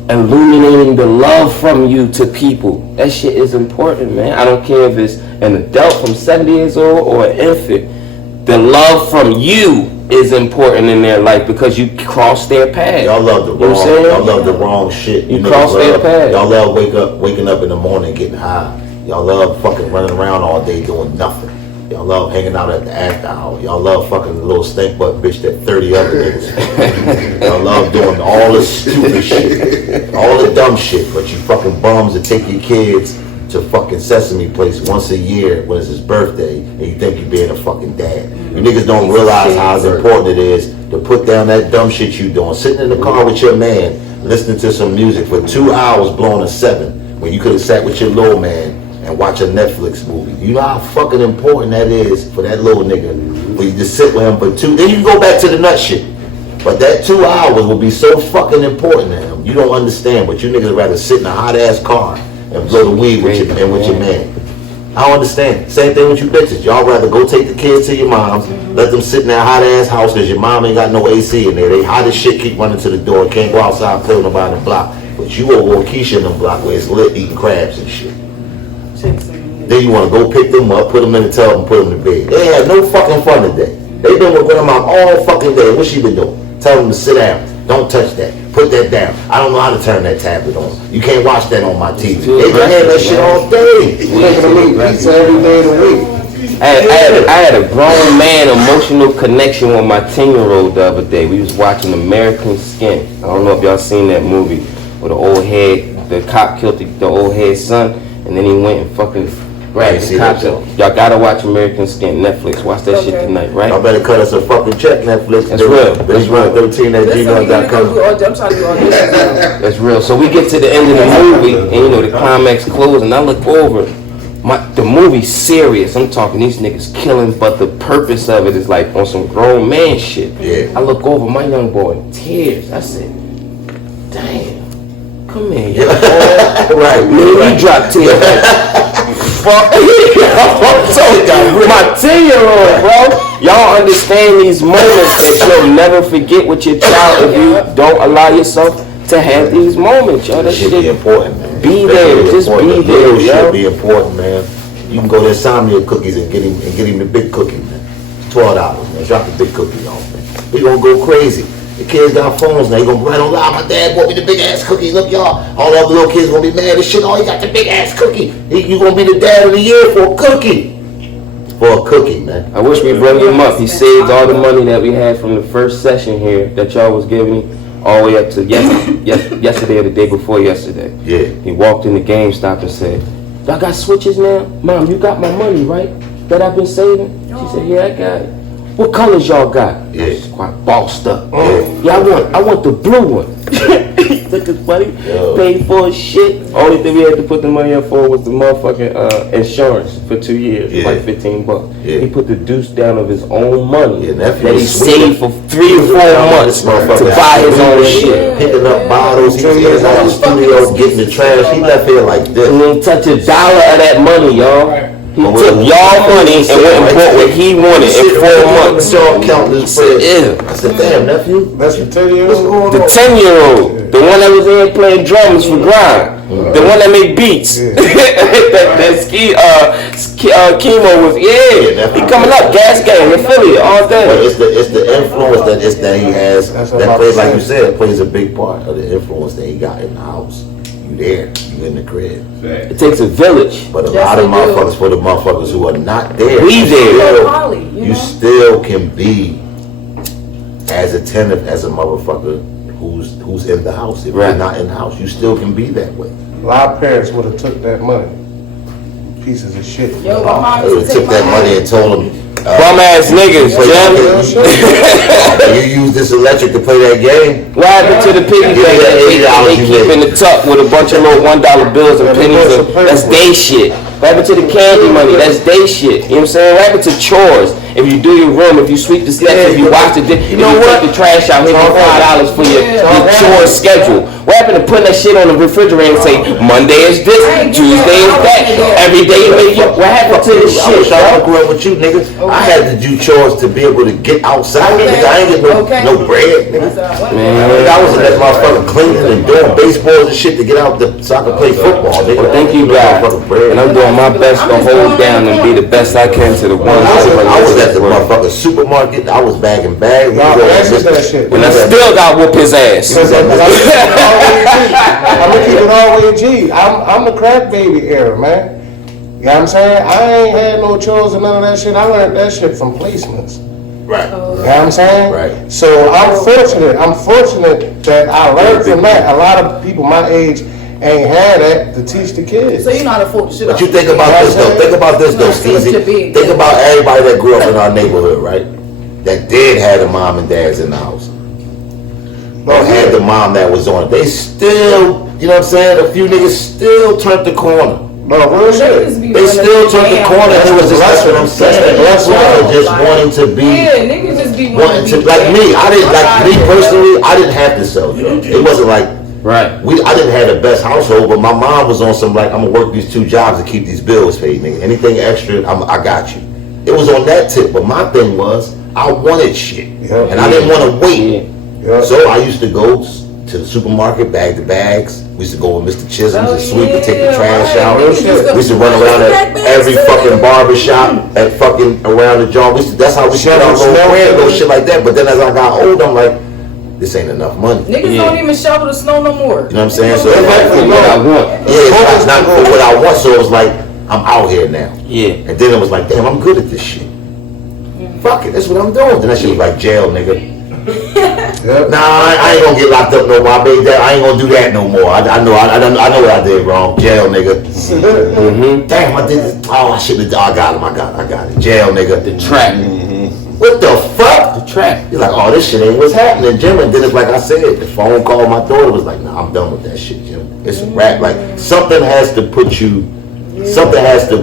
illuminating the love from you to people. That shit is important, man. I don't care if it's an adult from 70 years old or an infant. The love from you is important in their life because you cross their path. Y'all love the wrong. Y'all love the wrong shit. You cross their path. Y'all love waking up in the morning getting high. Y'all love fucking running around all day doing nothing. Y'all love hanging out at the after hour. Y'all love fucking the little stink butt bitch that 30 other niggas. Y'all love doing all the stupid shit, all the dumb shit. But you fucking bums that take your kids to fucking Sesame Place once a year when it's his birthday, and you think you're being a fucking dad. You niggas don't realize how important it is to put down that dumb shit you doing. Sitting in the car with your man, listening to some music for 2 hours blowing a 7, when you could have sat with your little man and watch a Netflix movie. You know how fucking important that is for that little nigga, for you to sit with him for 2, then you can go back to the nut shit. But that 2 hours will be so fucking important to him. You don't understand, but you niggas rather sit in a hot ass car and blow the weed with your man. I don't understand. Same thing with you bitches. Y'all rather go take the kids to your mom's, let them sit in that hot ass house because your mom ain't got no AC in there. They hot as shit, keep running to the door, can't go outside and play with nobody on the block. But you over on Keisha in the block where it's lit eating crabs and shit. Then you want to go pick them up, put them in the tub and put them to bed. They had no fucking fun today. They been with grandma all fucking day. What she been doing? Tell them to sit down. Don't touch that. Put that down. I don't know how to turn that tablet on. You can't watch that on my TV. They been having that shit all day. Making them eat pizza every day of the week. I had a grown man emotional connection with my 10-year-old the other day. We was watching American Skin. I don't know if y'all seen that movie where the cop killed the old head son, and then he went and fucking grabbed the cop. Y'all gotta watch American Skin, Netflix. Watch that shit tonight, right? Y'all better cut us a fucking check, Netflix. That's real. That's real. 13@gmail.com. That's real. So we get to the end of the movie, and you know the climax closes, and I look over. The movie's serious. I'm talking these niggas killing, but the purpose of it is like on some grown man shit. Yeah. I look over, my young boy in tears. I said, damn, come here, young boy. Right. He dropped tears. Fuck. My 10-year-old, bro. Y'all understand these moments that you'll never forget with your child if you don't allow yourself to have these moments, yo. That That shit be important, man. Be there, just be there, Shit yo. be important, man. You can go to Insomnia Cookies and get him the big cookie, man. $12, man. Drop the big cookie off, man. We gonna go crazy. The kids got phones now. You gonna write on, my dad bought me the big ass cookie. Look, y'all. All the other little kids gonna be mad as shit. Oh, he got the big ass cookie. You gonna be the dad of the year for a cookie. For a cookie, man. I wish we brought him up. He saved all the money that we had from the first session here that y'all was giving him all the way up to yesterday or the day before yesterday. Yeah. He walked in the GameStop and said, y'all got switches now? Mom, you got my money, right? That I've been saving? She said, yeah, I got it. What colors y'all got? Yeah. It's quite bossed up. Yeah. I want the blue one. He took his money, paid for his shit. Only thing we had to put the money up for was the motherfucking insurance for 2 years, Yeah. like $15. Yeah. He put the deuce down of his own money Yeah, nephew that he was sweet. saved for 3 or 4 months to buy his own shit. Picking up bottles, he was in the studio getting the trash. He left here like He this. didn't touch $1 of that money, y'all. He took y'all money and went and bought what he wanted in 4 months. So I'm counting his bread. Yeah. I said, damn, nephew. That's the 10-year-old. The 10-year-old, the one that was in playing drums for Grind, the one that made beats. that chemo was, he coming up, gas gang, affiliate, all But day. it's the influence that he has that plays, like you said, plays a big part of the influence that he got in the house. You there, you in the crib. It takes a village. But a Yes, lot of they do. motherfuckers, for the motherfuckers who are not there, We there. Holly, you still can be as attentive as a motherfucker who's in the house. If Right. you're not in the house, you still can be that way. A lot of parents would have took that money. Pieces of shit. Yo, my mom They used to took take that my money and told them, Bum ass niggas, Jim. you use this electric to play that game. What happened to the piggy Yeah, bank that they $80 keep in the tuck with a bunch of little $1 bills and pennies? That's they shit. What happened to the candy money? That's they shit. You know what I'm saying? What happened to chores? If you do your room, if you sweep the steps, if you wash the dish, if you take the trash out, here's $5 for your chore schedule. What happened to putting that shit on the refrigerator and say, Monday is this, Tuesday is that, every day you make your, what happened to this I shit, wish I dog? grew up with you, nigga. I had to do chores to be able to get outside, nigga. I ain't get no bread, nigga. I was in that motherfucker cleaning and doing baseballs and shit to get out so I could play football, nigga. Well, thank you, God. And I'm doing my best to hold down and be the best I can to the ones I was at the motherfucking supermarket. I was bagging bags. Y'all answer that shit. and I still got whoop his ass. I'm gonna keep it all the way G. I'm the crack baby era, man. You know what I'm saying? I ain't had no chores and none of that shit. I learned that shit from placements. Right. You know what I'm saying? Right. So I'm fortunate that I learned from that. A lot of people my age ain't had that to teach the kids. So you know how to fold the shit But up. you think about this though. Think about this though, Steezy. Think about everybody that grew up in our neighborhood, right? That did have the mom and dads in the house. Or had the mom that was on it. They still, you know what I'm saying? A few niggas still turned the corner. No, real shit. They still turned the corner. It was just, that's what I'm saying. That's why just wanting to be. Yeah, niggas just be Wanting to, like me, I didn't, like me personally, I didn't have to sell drugs. It wasn't like, Right. I didn't have the best household, but my mom was on some like, I'm gonna work these 2 jobs to keep these bills paid, nigga. Anything extra, I got you. It was on that tip, but my thing was, I wanted shit. Yeah. And I didn't wanna wait. Yeah. So I used to go to the supermarket, bag the bags. We used to go with Mr. Chisholm's and sweep and take the trash out. We used to run around at every fucking barber shop, at fucking around the joint. That's how we spent our little bread, little shit like that. But then as I got older, I'm like, this ain't enough money. Niggas don't even shovel the snow no more. You know what I'm saying? So That's what I want. yeah, it's not for what I want. So it was like, I'm out here now. Yeah. And then it was like, damn, I'm good at this shit. Fuck it, that's what I'm doing. Then that shit was like jail, nigga. Yep. Nah, I ain't gonna get locked up no more. I made that. I ain't gonna do that no more. I know what I did wrong. Jail, nigga. Damn, I did this. Oh, I should have. I got it. Jail, nigga. The trap. What the fuck? The trap. You're like, oh, this shit ain't what's happening, Jim. And then it's like I said, the phone call, my daughter was like, nah, I'm done with that shit, Jim. It's a wrap. Like, something has to put you, something has to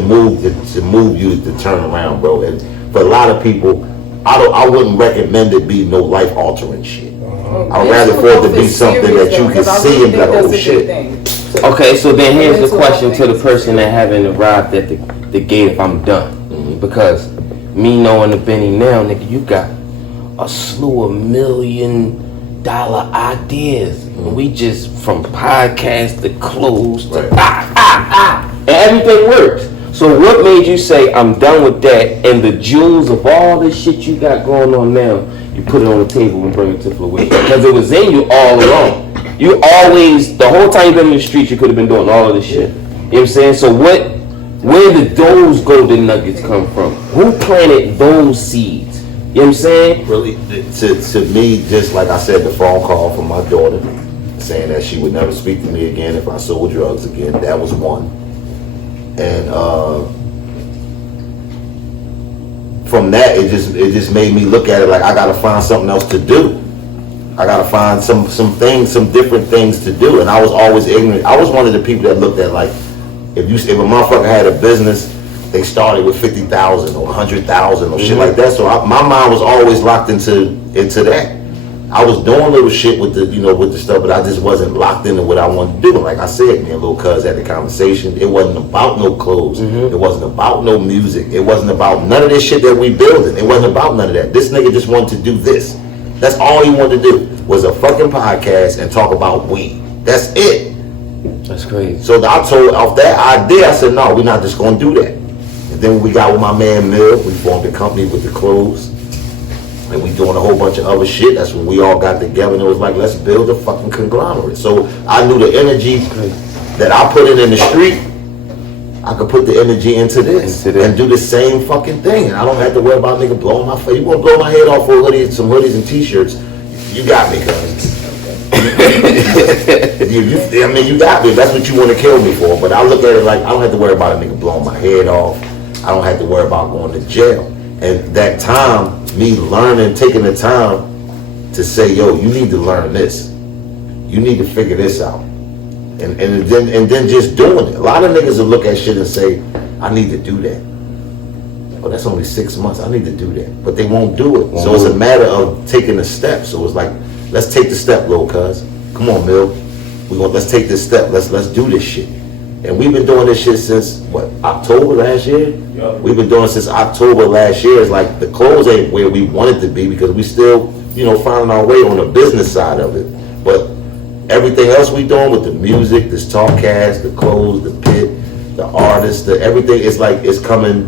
move you to turn around, bro. And for a lot of people, I wouldn't recommend it be no life altering shit. I'd rather for it to be something that you can see and be like, oh shit. Okay, so then here's the question to the person that haven't arrived at the gate if I'm done. Because me knowing the Benny now, nigga, you got a slew of $1 million ideas. And we just from podcast to clothes to and everything works. So what made you say I'm done with that, and the jewels of all this shit you got going on now, you put it on the table and bring it to fruition? Because it was in you all along. You always, the whole time you've been in the streets, you could have been doing all of this shit. You know what I'm saying? So where did those golden nuggets come from? Who planted those seeds? You know what I'm saying? Really, to me, just like I said, the phone call from my daughter saying that she would never speak to me again if I sold drugs again. That was one. And from that, it just made me look at it like I gotta find something else to do. I gotta find some different things to do. And I was always ignorant. I was one of the people that looked at like, if a motherfucker had a business, they started with 50,000 or 100,000 or shit like that. So my mind was always locked into that. I was doing little shit with the stuff, but I just wasn't locked into what I wanted to do. And like I said, me and Lil Cuz had the conversation. It wasn't about no clothes. It wasn't about no music. It wasn't about none of this shit that we building. It wasn't about none of that. This nigga just wanted to do this. That's all he wanted to do was a fucking podcast and talk about weed. That's it. That's crazy. So I told off that idea, I said, no, we're not just gonna do that. And then when we got with my man Mill, we formed a company with the clothes. And we doing a whole bunch of other shit. That's when we all got together and it was like, let's build a fucking conglomerate. So I knew the energy that I put in the street, I could put the energy into this and do the same fucking thing. And I don't have to worry about nigga blowing my face. You want to blow my head off for some hoodies and t-shirts, you got me, cuz. You got me. That's what you want to kill me for. But I look at it like I don't have to worry about a nigga blowing my head off. I don't have to worry about going to jail. And that time, me learning, taking the time to say, yo, you need to learn this. You need to figure this out. And then just doing it. A lot of niggas will look at shit and say, I need to do that. Oh, that's only 6 months. I need to do that. But they won't do it. So it's a matter of taking a step. So it's like, let's take the step, Lil Cuz. Come on, Mill. Let's take this step. Let's do this shit. And we've been doing this shit since, what, October last year? Yeah. We've been doing it since October last year. It's like the clothes ain't where we wanted to be because we still, finding our way on the business side of it. But everything else we doing with the music, this Talkcast, the clothes, the pit, the artists, everything, it's like it's coming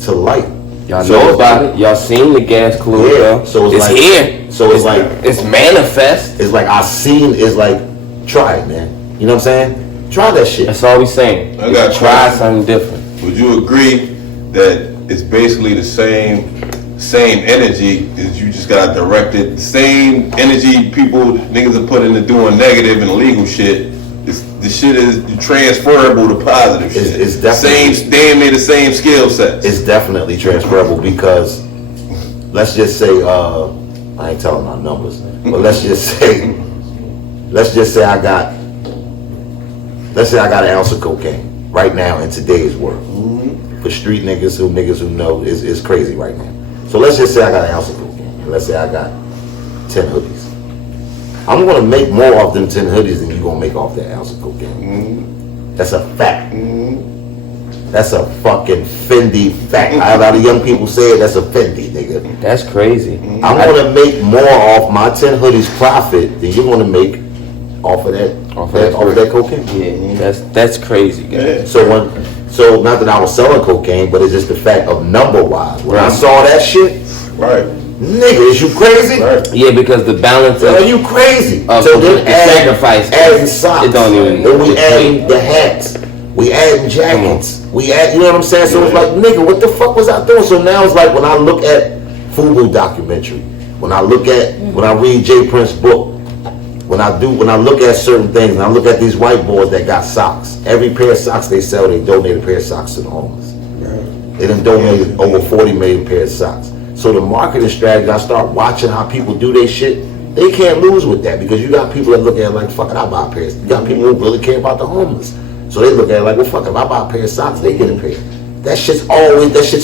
to light. Y'all know about it. Y'all seen the gas clothes, yeah. So it's like, here. So it's like it's manifest. It's like it's like, try it, man. You know what I'm saying? Try that shit. That's all we saying. I got try something different. Would you agree that it's basically the same energy as you just got directed? The same energy niggas are putting into doing negative and illegal shit. The shit is transferable to positive shit. It's definitely damn near the same skill sets. It's definitely transferable because let's just say I ain't telling my numbers, but let's just say I got an ounce of cocaine right now in today's world. For street niggas who know is crazy right now. So let's just say I got an ounce of cocaine. Let's say I got 10 hoodies. I'm gonna make more off them 10 hoodies than you gonna make off that ounce of cocaine. That's a fact. That's a fucking Fendi fact. A lot of young people say it, that's a Fendi, nigga. That's crazy. I'm gonna make more off my 10 hoodies profit than you're gonna make off of that cocaine. Yeah, that's crazy, guys. So not that I was selling cocaine, but it's just the fact of number wise. When I saw that shit, right, nigga, is you crazy? Right. Yeah, because the balance of are you crazy? So then sacrifice, adding socks, it don't even. Then we adding the hats, we adding jackets, we add. You know what I'm saying? So it's like, nigga, what the fuck was I doing? So now it's like when I look at FUBU documentary, when I read Jay Prince's book. When I look at certain things, and I look at these white boys that got socks, every pair of socks they sell, they donate a pair of socks to the homeless. They done donated over 40 million pairs of socks. So the marketing strategy, I start watching how people do their shit. They can't lose with that because you got people that look at it like, fuck it, I buy a pair. You got people who really care about the homeless. So they look at it like, well, fuck it, if I buy a pair of socks, they get a pair. That shit's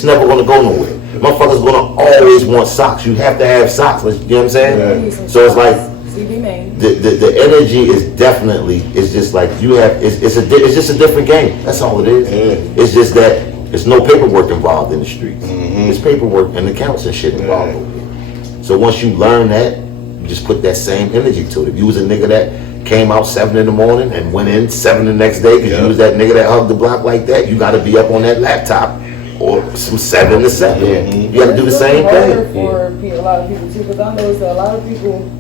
never gonna go nowhere. Motherfuckers gonna always want socks. You have to have socks. You know what I'm saying? Yeah. So it's like, the energy is definitely, it's just like you have, it's just a different game. That's all it is. It's just that There's no paperwork involved in the streets. There's paperwork and accounts and shit involved over there. So once you learn that, you just put that same energy to it. If you was a nigga that came out 7 in the morning and went in 7 the next day because you was that nigga that hugged the block like that, you got to be up on that laptop or some 7 to 7. You got to do the same thing. For a lot of people too, because I noticed that a lot of people,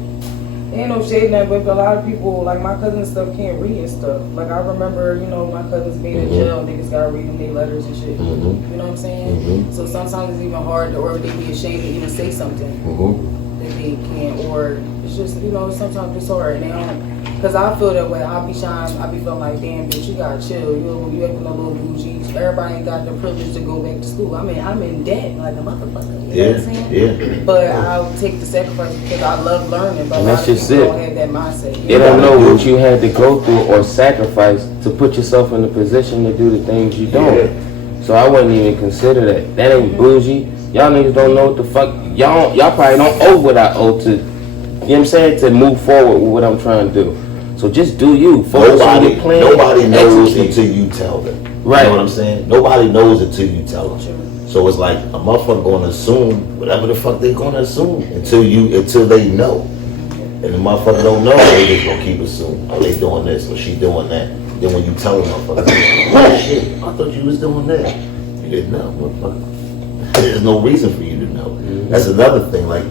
ain't no shade in that, but a lot of people, like my cousins and stuff, can't read and stuff. Like I remember, you know, my cousins being in jail, niggas got reading their letters and shit. You know what I'm saying? So sometimes it's even hard, or they be ashamed to even say something that they can't, or it's just, you know, sometimes it's hard. And they don't, because I feel that way. I be shying, I be feeling like, damn, bitch, you gotta chill. You acting a little bougie. Everybody ain't got the privilege to go back to school. I mean, I'm in debt like a motherfucker. You know what I'm saying? But I'll take the sacrifice because I love learning. But And that's just people it. don't have that mindset. They don't know what you had to go through or sacrifice to put yourself in a position to do the things you doing. So I wouldn't even consider that. That ain't bougie. Y'all niggas don't know what the fuck. Y'all probably don't owe what I owe to, you know what I'm saying, to move forward with what I'm trying to do. So just do you. Focus on your plan. Nobody knows until you tell them. Right. You know what I'm saying? Nobody knows until you tell them. So it's like a motherfucker gonna assume whatever the fuck they gonna assume until they know. And the motherfucker don't know, they just gonna keep assuming. Oh, they doing this or she doing that. Then when you tell them, motherfucker, oh shit, I thought you was doing that. You didn't know, motherfucker. There's no reason for you to know. That's another thing. Like,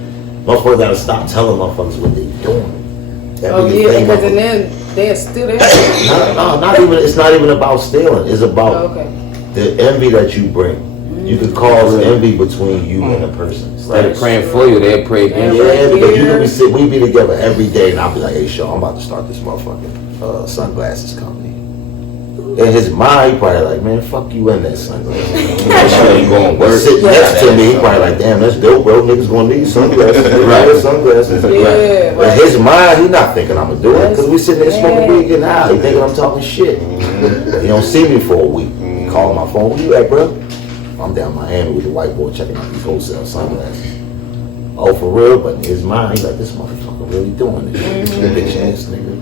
motherfuckers gotta stop telling motherfuckers what they doing. Oh yeah, because and then they're still there. No, not even. It's not even about stealing. It's about the envy that you bring. You could cause envy between you and a person. Instead of praying for you, they'll pray against you. Yeah, because you could be we be together every day, and I'll be like, hey, Sean, I'm about to start this motherfucking sunglasses company. In his mind, he probably like, man, fuck you in that sunglasses. You going to work. Sit next to me, he probably like, damn, that's dope, bro. Niggas gonna need sunglasses. Right, sunglasses. Yeah, But in his mind, he not thinking I'm gonna do it because we sitting there smoking weed, getting high. He thinking I'm talking shit. He don't see me for a week. He calling my phone. Where you at, bro? I'm down in Miami with the white boy checking out these wholesale sunglasses. Oh, for real? But in his mind, he's like, this motherfucker really doing this. Bitch ass nigga.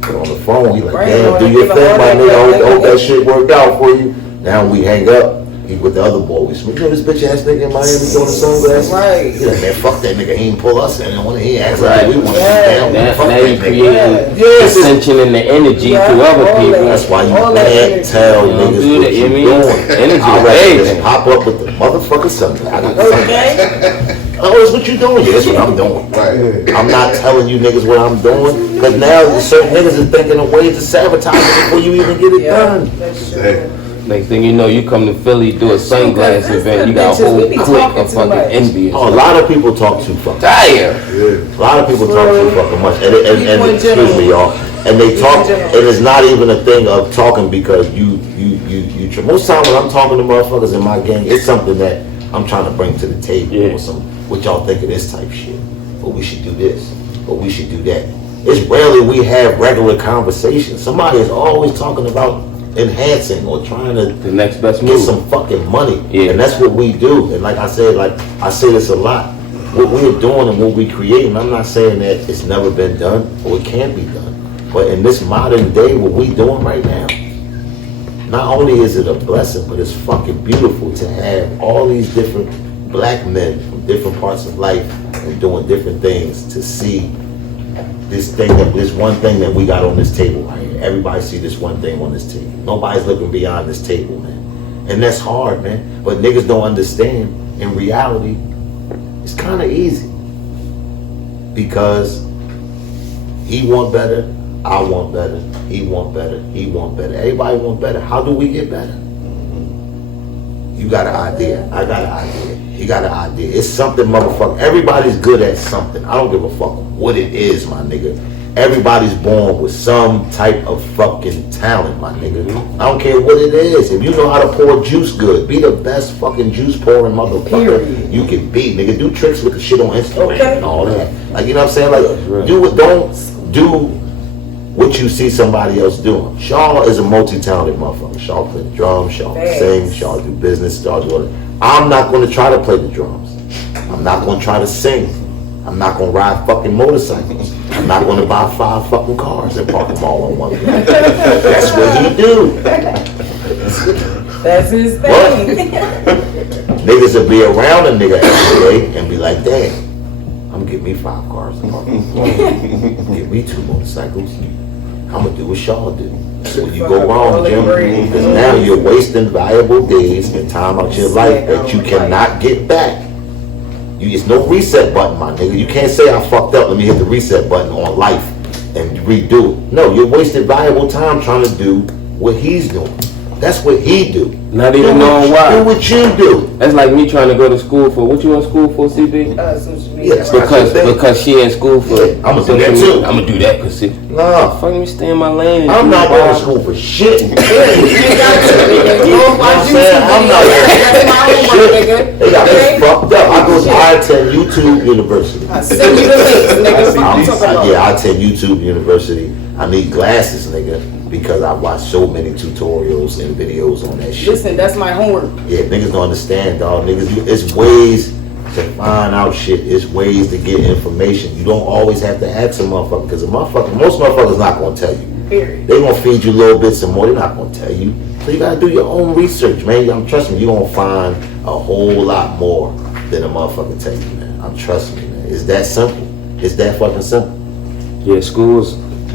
But on the phone, he like, damn, do your thing, my nigga. I hope that shit worked out for you. Now we hang up. He with the other boy. We smoke. You know this bitch ass nigga in Miami doing the sunglasses? Right. He like, man, fuck that nigga. He ain't pull us in. He asked like we want to down. Fuck Now that you nigga. create ascension in the energy to other people. That's why you can't tell niggas what you doing. Energy, I'd rather just pop up with the motherfucker sunglasses. Oh, that's what you doing? Yeah, that's what I'm doing. Right. I'm not telling you niggas what I'm doing, because now certain niggas is thinking of ways to sabotage it before you even get it done. That's true. Next thing you know, you come to Philly, do a sunglass event, you got a whole clique of fucking envious. Oh, a lot of people talk too fucking. Damn. A lot of people talk too fucking much, and excuse me, y'all. And they talk, and it's not even a thing of talking because you. Most time when I'm talking to motherfuckers in my gang, it's something that I'm trying to bring to the table or some. What y'all think of this type shit? But we should do this. But we should do that. It's rarely we have regular conversations. Somebody is always talking about enhancing or trying to the next best get move. some fucking money. And that's what we do. And like I said, I say this a lot. What we're doing and what we creating, I'm not saying that it's never been done or it can't be done. But in this modern day, what we doing right now, not only is it a blessing, but it's fucking beautiful to have all these different black men from different parts of life and doing different things to see this one thing that we got on this table right here. Everybody see this one thing on this table. Nobody's looking beyond this table, man. And that's hard, man. But niggas don't understand. In reality, it's kind of easy. Because he want better, I want better, he want better, he want better. Everybody want better. How do we get better? You got an idea. I got an idea. He got an idea. It's something, motherfucker. Everybody's good at something. I don't give a fuck what it is, my nigga. Everybody's born with some type of fucking talent, my nigga. I don't care what it is. If you know how to pour juice good, be the best fucking juice pouring motherfucker you can be, nigga. Do tricks with the shit on Instagram and all that. Like, you know what I'm saying? Like, don't do what you see somebody else doing. Shaw is a multi-talented motherfucker. Shaw play the drums, Shaw sing, Shaw do business, Shaw do whatever. I'm not going to try to play the drums. I'm not going to try to sing. I'm not going to ride fucking motorcycles. I'm not going to buy 5 fucking cars and park them all on one place. That's what he do. That's his What? thing. Niggas will be around a nigga every day and be like, damn, I'm gonna get me 5 cars tomorrow. Get me 2 motorcycles. I'm gonna do what y'all do. So you go wrong, Jim, because now you're wasting valuable days and time out your life that you cannot get back. It's no reset button, my nigga. You can't say I fucked up, let me hit the reset button on life and redo it. No, you're wasting valuable time trying to do what he's doing. That's what he do. Not even knowing why. Do what you do. That's like me trying to go to school for, what you in school for, CB? Social media. Yeah, Because she in school for. I'm gonna do that too. I'm gonna do that, cause see. Nah. Fuck me, stay in my lane. And I'm do not my going to job. school for shit. You ain't got to, nigga. You don't watch You know what I'm saying? I'm not That's my homework, nigga. They got Okay? me fucked up. I attend YouTube University. Send me the links, nigga. I'm talking about. Yeah, I attend YouTube University. I need glasses, nigga, because I watch so many tutorials and videos on that shit. Listen, that's my homework. Yeah, niggas don't understand, dog. Niggas, it's ways to find out shit. It's ways to get information. You don't always have to ask a motherfucker, because most motherfuckers not gonna tell you. Period. They gonna feed you little bits and more. They're not gonna tell you. So you gotta do your own research, man. Trust me, you gonna find a whole lot more than a motherfucker tell you, man. Trust me, man. It's that simple. It's that fucking simple. Yeah,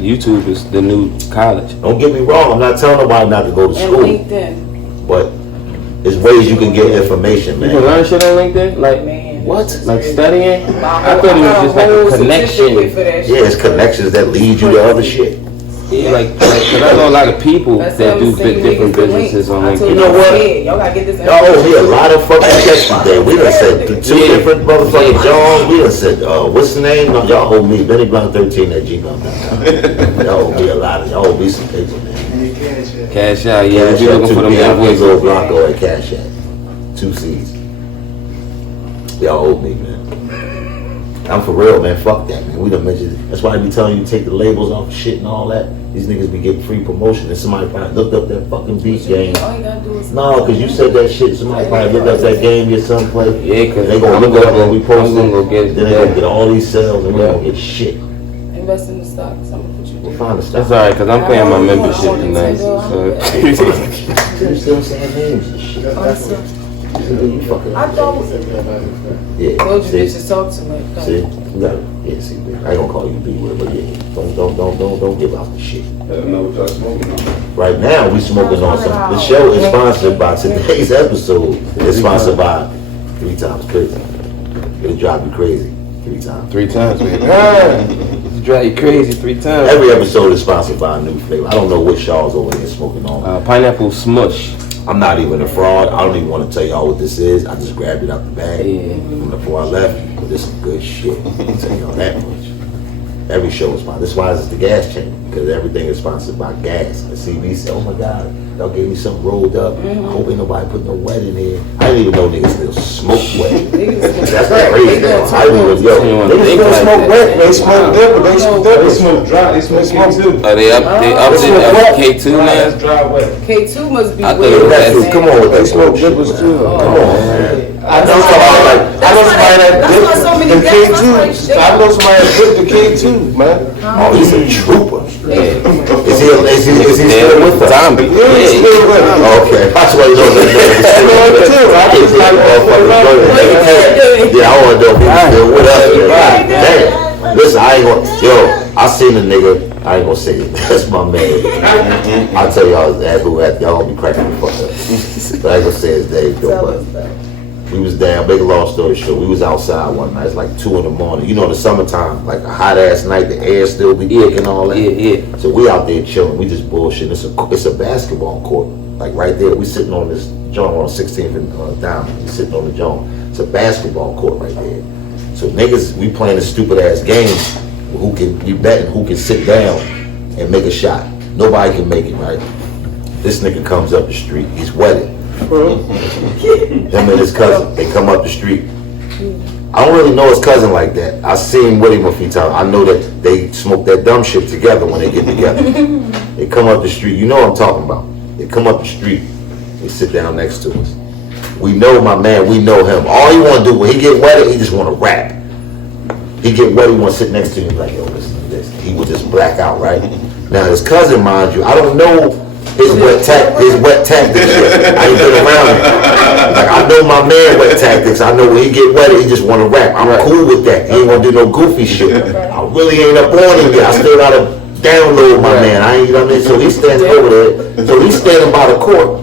YouTube is the new college. Don't get me wrong. I'm not telling nobody not to go to And school, LinkedIn. but there's ways you can get information, You man. can learn shit on LinkedIn? Like, Man. What? like studying? I thought it got was just like a whole connection. certificate for that shit. Yeah, it's connections that lead you to other shit. Yeah, like, cause I know a lot of people That's that what do I'm saying, different niggas the links. businesses on I told LinkedIn. You know what? Yeah, y'all gotta get this. Y'all owe me a lot of fucking checks today. We done said two Yeah. different motherfucking Johns. We done said, what's the name? No, y'all owe me Benny Blanc 13 at gmail.com. Y'all owe me a lot of, y'all owe me some paper, man. Cash out, yeah, Cash we App looking for them Pedro invoices. Blanco at Cash App. 2 C's. Y'all owe me, man. I'm for real, man. Fuck that, man. We done mentioned. That's why I be telling you to take the labels off of shit and all that. These niggas be getting free promotion. And somebody probably looked up that fucking beat game. All you gotta do is. No, because you said that shit. Somebody probably looked up that game your son played. Yeah, cause They gonna look it up when we post I'm gonna go it. get it Then they gonna today. get all these sales and we gonna get shit. Invest in the stocks. I'm gonna put you We'll there. find the That's stuff. alright, cause I'm paying my membership tonight. So. You still saying names and shit. You fucking. I don't. Yeah. Told you See? bitches talk too much. See, you got it. Yeah, see, I ain't gonna call you B word, but yeah, don't give out the shit. Right now, we smoking on some. The show is sponsored by today's episode. It's sponsored by 3 Times Crazy. It'll drive you crazy 3 times. 3 times, man. It drive you crazy 3 times. Every episode is sponsored by a new flavor. I don't know what y'all's over here smoking on. Pineapple smush. I'm not even a fraud. I don't even want to tell y'all what this is. I just grabbed it out the bag Yeah. before I left. But this is some good shit. I'll tell y'all that much. Every show is sponsored. That's why it's the gas chain, because everything is sponsored by gas. The CB said, oh my God, y'all gave me something rolled up. I hope ain't nobody putting no wet in here. I didn't even know niggas still smoke wet. That's crazy. I didn't even, yo, niggas still smoke wet. They smoke different. They smoke different. They smoke dry. They smoke K2. Are they up K2 That's now? dry wet. K2 must be I thought weird. it was Nephew, come on with They that smoke bullshit, dippers man. too. Come on, man. I know somebody that That's why so many the guys K2. like shit. I know somebody that dipped the K2, man. Oh, he's a trooper. Yeah. Is he still with us? Zombie. Yeah, he's still with me. Oh, okay, that's why you know that name is still with us. I just like Yeah, I want to know if he's still with us. Man. Damn. Listen, I ain't gonna, I seen a nigga, I ain't gonna say it, that's my man. I'll tell y'all his ass, y'all gonna be cracking the fuck up. But I ain't gonna say his name though, but we was down, make a long story short, we was outside one night, it's like 2 in the morning. You know, the summertime, like a hot ass night, the air still be thick and all that. Yeah. So we out there chilling, we just bullshitting. It's a basketball court, like right there. We sitting on this joint on 16th and Diamond. We sitting on the joint. It's a basketball court right there. So niggas, we playing this stupid ass game. Who can be betting? Who can sit down and make a shot? Nobody can make it, right? This nigga comes up the street. He's wetted. Him and his cousin, they come up the street. I don't really know his cousin like that. I seen with him a few times. I know that they smoke that dumb shit together when they get together. They come up the street. You know what I'm talking about. They come up the street. They sit down next to us. We know my man. We know him. All he want to do when he get wetted, he just want to rap. He get wet, he want to sit next to me like, yo, listen to this. He would just black out, right? Now his cousin, mind you, I don't know his wet tactics shit. I ain't been around him. Like, I know my man wet tactics. I know when he get wet, he just want to rap. I'm cool with that. He ain't want to do no goofy shit. I really ain't up on him yet. I still got to download my man. I ain't, you know what I mean? So he's standing over there. So he's standing by the court.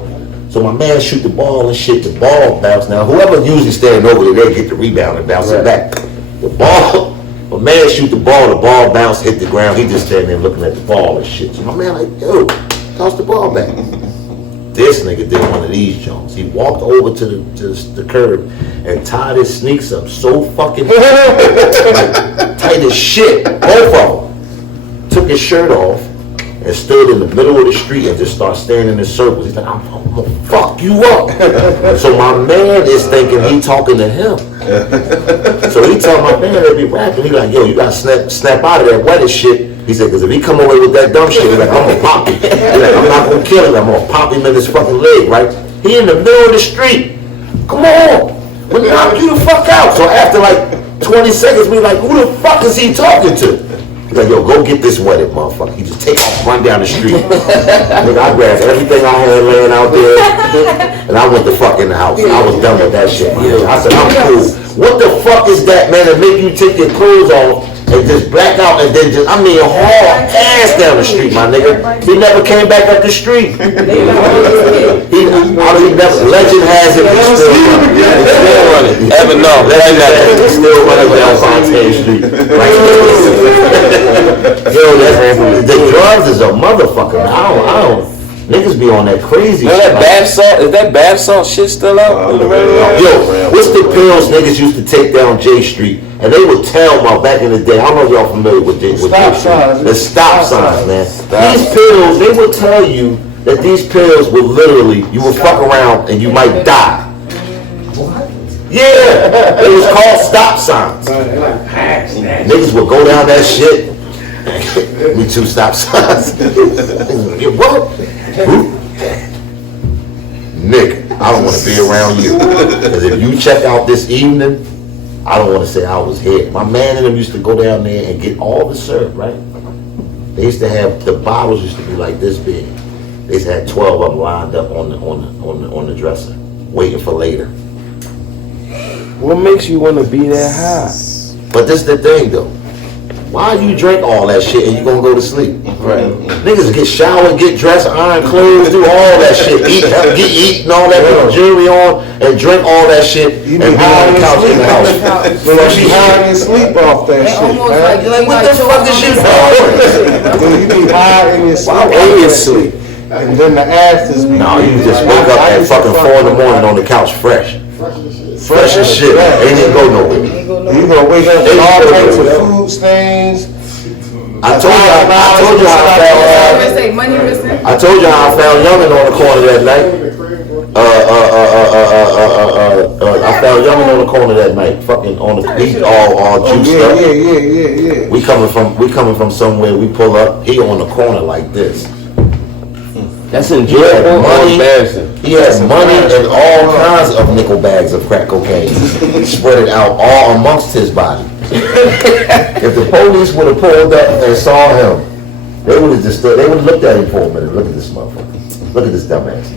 So my man shoot the ball and shit. The ball bounce. Now, whoever usually standing over there, they get the rebound and bounce it back. The ball, my man shoot the ball bounce, hit the ground. He just standing there looking at the ball and shit. So my man like, yo, toss the ball back. This nigga did one of these Jones. He walked over to the curb and tied his sneaks up so fucking like tight as shit. Both of them. Took his shirt off and stood in the middle of the street and just started staring in circles. He's like, I'm gonna fuck you up. So my man is thinking he talking to him. So he tell my man that be rapping, he like, yo, you gotta snap out of that wettest shit. He said, because if he come away with that dumb shit, he's like, I'm gonna pop him. He's like, I'm not gonna kill him, I'm gonna pop him in his fucking leg, right? He in the middle of the street. Come on, we'll knock you the fuck out. So after like 20 seconds, we like, who the fuck is he talking to? He's like, yo, go get this wetted motherfucker. He just take off, run down the street. Nigga, I grabbed everything I had laying out there, and I went the fuck in the house. I was done with that shit, man. I said, I'm cool. What the fuck is that, man, that make you take your clothes off and just black out and then just, I mean, haul ass down the street, my nigga. He never came back up the street. Legend has it, he's still running. He's still running. Legend has it, he's still running down Fontaine Street. Yo, the drugs is a motherfucker. I don't. Niggas be on that crazy shit. That bath salt, is that bath salt shit still out? Yo, what's the pills niggas used to take down J Street? And they would tell my back in the day, I don't know if y'all familiar with J Street. The stop signs, man. These pills, they would tell you that these pills would literally, you would fuck around and you might die. What? Yeah, it was called stop signs. Niggas would go down that shit. Me too, stop signs. What? Nigga, I don't want to be around you. Because if you check out this evening, I don't want to say I was here. My man and them used to go down there and get all the syrup, right? They used to have, the bottles used to be like this big. They used to have 12 of them lined up on the dresser, waiting for later. What makes you want to be that high? But this is the thing, though. Why you drink all that shit and you gonna go to sleep? Right. Niggas get showered, get dressed, iron clothes, do all that shit, eat and all that, put jewelry on, and drink all that shit, and be on the couch in the house. So she high and sleep off that shit. Like, what the fuck is you doing? You be high in your sleep. And then the afters be. No, you just wake up at fucking 4 in the morning on the couch fresh. Fresh as shit. Ain't even go nowhere. You gonna wake up with all types of food stains. I told you how I found Youngin on the corner that night. I found Youngin on the corner that night. Fucking on the beat, all juiced up. Yeah. We coming from somewhere. We pull up. He on the corner like this. That's enjoyable or embarrassing? He has money and all kinds of nickel bags of crack cocaine spread it out all amongst his body. If the police would have pulled up and saw him, they would have looked at him for a minute. Look at this motherfucker. Look at this dumbass.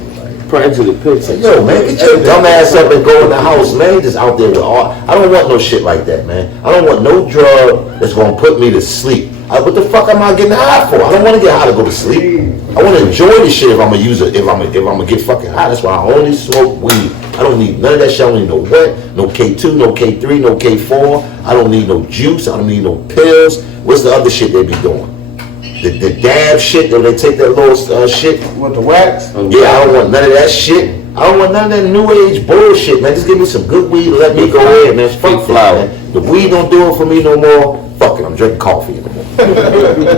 Print to the picture. Yo, man, get your dumb ass up and go in the house, man. Just out there with all. I don't want no shit like that, man. I don't want no drug that's gonna put me to sleep. What the fuck am I getting high for? I don't want to get high to go to sleep. I want to enjoy this shit if I'm gonna use it. If I'm gonna get fucking high, that's why I only smoke weed. I don't need none of that shit. I don't need no wet, no K2, no K3, no K4. I don't need no juice. I don't need no pills. What's the other shit they be doing? The dab shit, they take that little shit. With the wax? Yeah, I don't want none of that shit. I don't want none of that new age bullshit, man. Just give me some good weed and let me go ahead, man. Fuck flower. The weed don't do it for me no more. Fuck it, I'm drinking coffee in the morning.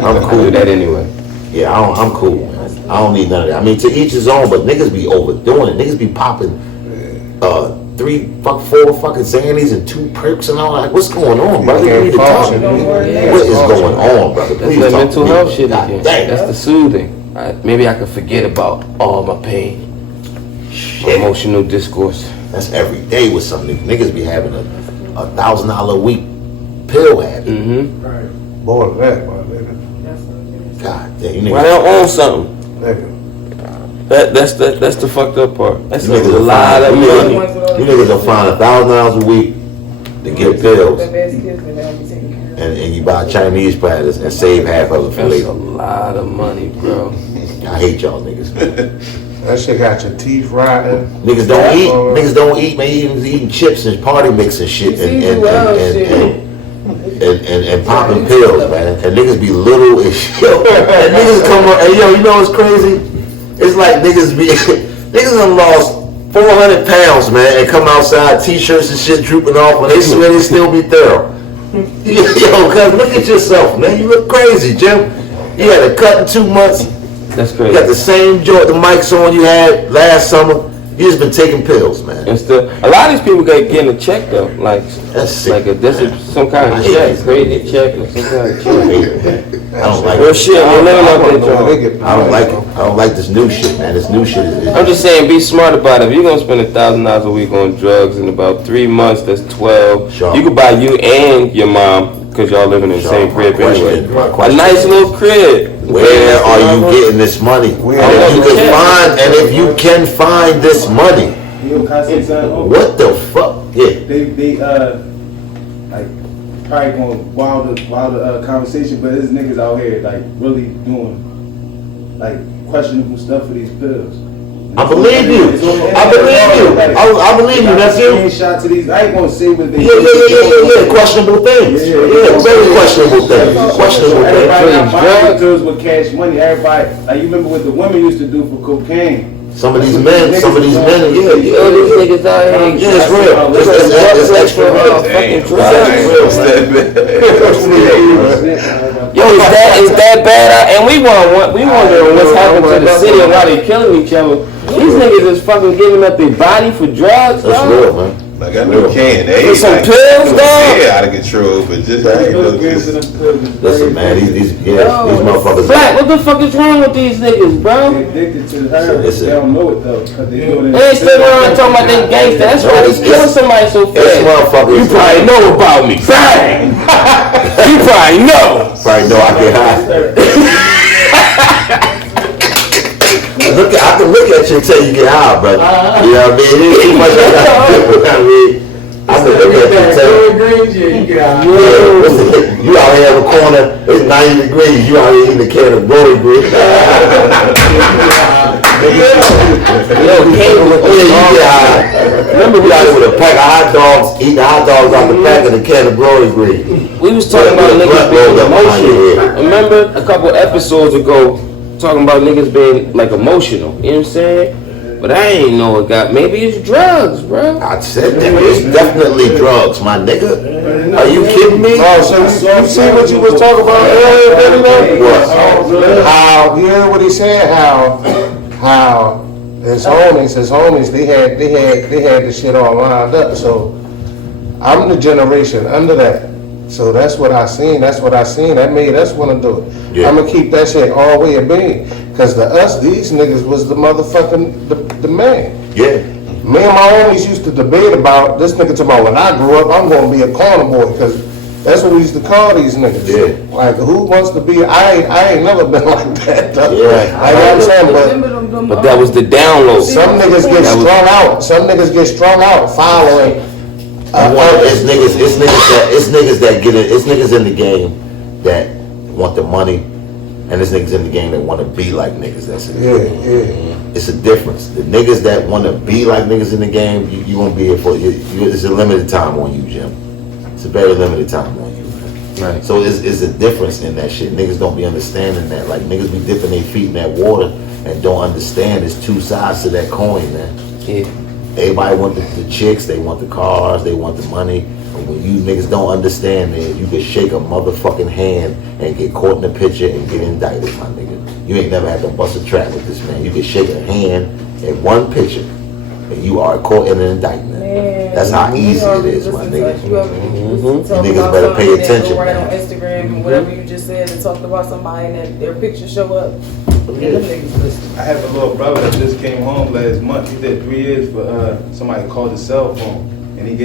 I'm cool with that anyway. Yeah, I'm cool, man. I don't need none of that. I mean, to each his own, but niggas be overdoing it. Niggas be popping 4 fucking Xannies and 2 perks and all that. What's going on, brother? You need to talk. What is going on, brother? That's that mental health shit again. That's the soothing. Maybe I could forget about all my pain. Emotional discourse. That's every day with some niggas be having a $1,000 a week pill habit. Boy, that, my nigga. God damn, you niggas. Why they don't own something? Nigga. That's the fucked up part. That's You a niggas lot of money. You niggas will find $1,000 a week to get pills, The best kids that have be taken care of. and you buy Chinese platters and save half of it for That's later. a lot of money, bro. I hate y'all niggas, man. That shit got your teeth rotting. Niggas don't eat. Niggas don't eat, man. Eating chips and party mix and shit and popping pills, man. And niggas be little as shit. And niggas come up, and yo, you know what's crazy? It's like niggas done lost 400 pounds, man, and come outside, t-shirts and shit drooping off, and they swear they still be thorough. Yo, cuz look at yourself, man. You look crazy, Jim. You had a cut in 2 months. That's You crazy. got the same joint, the mics on you had last summer. You just been taking pills, man. And still, a lot of these people getting a check though, like That's sick. this is some kind of I hate check, that. crazy check or some kind of I check. hate it. I don't like Real it. shit, man. Living up that joint. I don't like it. I don't like this new shit, man. This new shit is. I'm just saying, be smart about it. If you're gonna spend $1,000 a week on drugs in about 3 months, that's 12. Sure. You could buy you and your mom, because y'all living in the Sure. same crib My question- anyway. my A question nice is, little crib. Where are you getting this money? And if you can find this money, You know, can I say something? what the fuck? Yeah. They like probably going wild conversation, but there's niggas out here like really doing like questionable stuff for these pills. I believe you. I believe you. I believe you. That's you. Shot to these. I ain't gonna say what they. Yeah. Questionable things. Yeah, very questionable things. Questionable Everybody things. not buying pills with cash money. Everybody, like you remember what the women used to do for cocaine. Some of these men, Yo, these niggas out here. Yeah, it's real. It's extra real. Damn. Yo, is that bad? And we wondering what's happened to the city and why they killing each other. These niggas is fucking giving up their body for drugs, That's dog. real, man. Like I know can. They For some pills, dog. Yeah, out of control, but just Listen, man, these motherfuckers. Black, what the fuck is wrong with these niggas, bro? They addicted to her. Listen. They don't know it though, cause they doing it. They ain't still around talking about they gangster. That's why they killing somebody so This fast. motherfucker. You probably know about me. Bang! You probably know. Probably know I get high. I can look at you until you get high, brother. You know what I mean? It ain't too much I got to do. I mean, I can look at you and tell you. You out here in the corner, it's 90 degrees. You out here eating a can of glory bread. You get high. Remember we out here with a pack of hot dogs, eating hot dogs out the pack of the can of glory bread. We was talking about niggas being emotional. Remember a couple episodes ago, talking about niggas being like emotional. You know what I'm saying? But I ain't know it got. Maybe it's drugs, bro. I said that. It's definitely drugs, my nigga. Are you kidding me? Oh, so you see what you was talking about earlier? What? How you heard what he said? How his homies, they had the shit all lined up. So I'm the generation under that. So that's what I seen. That made us want to do it. Yeah. I'm gonna keep that shit all the way a being. Cause these niggas was the motherfucking the man. Yeah. Me and my homies used to debate about this nigga talking about when I grew up, I'm gonna be a corner boy, cause that's what we used to call these niggas. Yeah. Like who wants to be? I ain't never been like that. Though. Yeah. I know what I'm saying, But that was the download. some niggas get strung out. Some niggas get strung out following. It's niggas that get it. It's niggas in the game that want the money, and it's niggas in the game that want to be like niggas. That's it. Yeah. It's a difference. The niggas that want to be like niggas in the game, you won't be here for. It's a limited time on you, Jim. It's a very limited time on you. Man. Right. So it's a difference in that shit. Niggas don't be understanding that. Like niggas be dipping their feet in that water and don't understand. There's two sides to that coin, man. Yeah. Everybody want the chicks, they want the cars, they want the money. And when you niggas don't understand that, you can shake a motherfucking hand and get caught in the picture and get indicted, my nigga. You ain't never had to bust a trap with this man. You can shake a hand in one picture and you are caught in an indictment. Man, That's how easy it is, my nigga. Niggas better pay attention, Right man. on Instagram and whatever you just said and talked about somebody and that their picture show up. Yeah, them niggas listen. I have a little brother that just came home last month. He did 3 years for somebody called his cell phone. And and he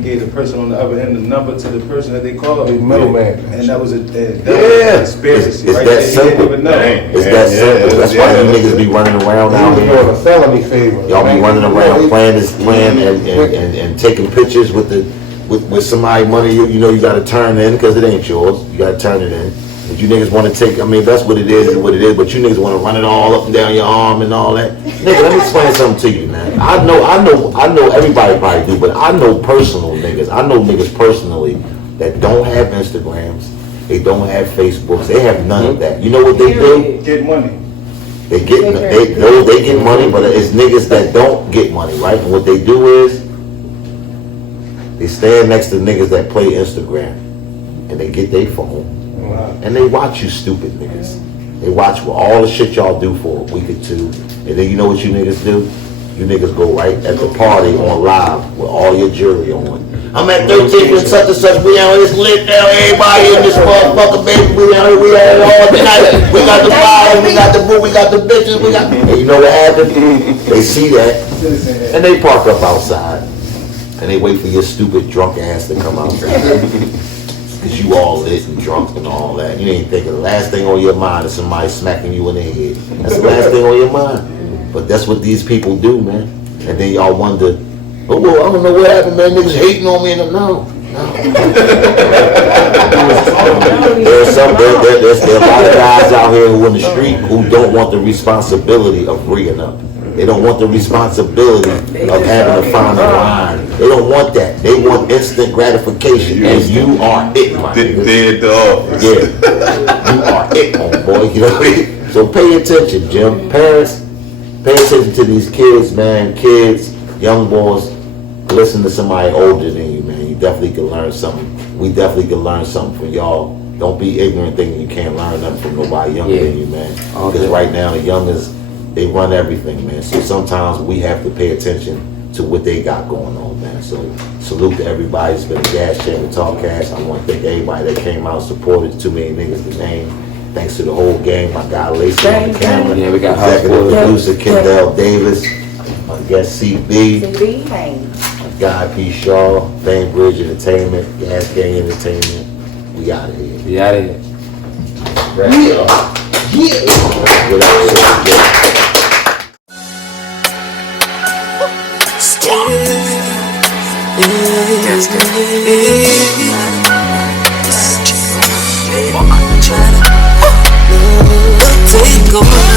gave the person on the other end the number to the person that they called. The middleman. And that was a It's conspiracy right that there. He simple. didn't even know. It's that simple. That's why you niggas be running around out He was here. doing a felony favor. Y'all be running around playing and taking pictures with somebody money you know you gotta turn in because it ain't yours. You gotta turn it in. But you niggas wanna take, I mean, that's what it is, but you niggas wanna run it all up and down your arm and all that. Nigga, let me explain something to you, man. I know everybody probably do, but I know personal niggas. I know niggas personally that don't have Instagrams, they don't have Facebooks, they have none of that. You know what they do? Get money. They get money, but it's niggas that don't get money, right? And what they do is they stand next to niggas that play Instagram and they get their phone and they watch you stupid niggas. They watch all the shit y'all do for a week or two, and then you know what you niggas do? You niggas go right at the party on live with all your jewelry on. I'm at 13th and such and such. We out here, it's lit now. Everybody in this motherfucker, baby. We out here, we out here all night. We got the fires, we got the boo, we got the bitches, we got. And you know what happened? They see that, and they park up outside, and they wait for your stupid drunk ass to come outside. Cause you all lit and drunk and all that. You ain't thinking the last thing on your mind is somebody smacking you in the head. That's the last thing on your mind. But that's what these people do, man. And then y'all wonder, oh, well, I don't know what happened, man. Niggas hating on me. And no. There's a lot of guys out here who in the street who don't want the responsibility of rigging up. They don't want the responsibility of having to find a line. They don't want that. They want instant gratification. And you are it, my nigga. Dead dog. Yeah. You are it, homeboy. You know what I mean? So pay attention, Jim. Parents, pay attention to these kids, man. Kids, young boys, listen to somebody older than you, man. You definitely can learn something. We definitely can learn something from y'all. Don't be ignorant thinking you can't learn nothing from nobody younger than you, man. Because right now, the youngest, they run everything, man. So sometimes we have to pay attention to what they got going on, man. So salute to everybody. It's been a Gaas Station Talkcast. I want to thank everybody that came out and supported. Too many niggas to name. Thanks to the whole gang. My guy Lacey on the camera. Yeah, we got executive producer Kendale Davis. My guest CB. My guy P. Shaw. Bainbridge Entertainment. Gas Gang Entertainment. We out of here. We out of here. That's good. Take over.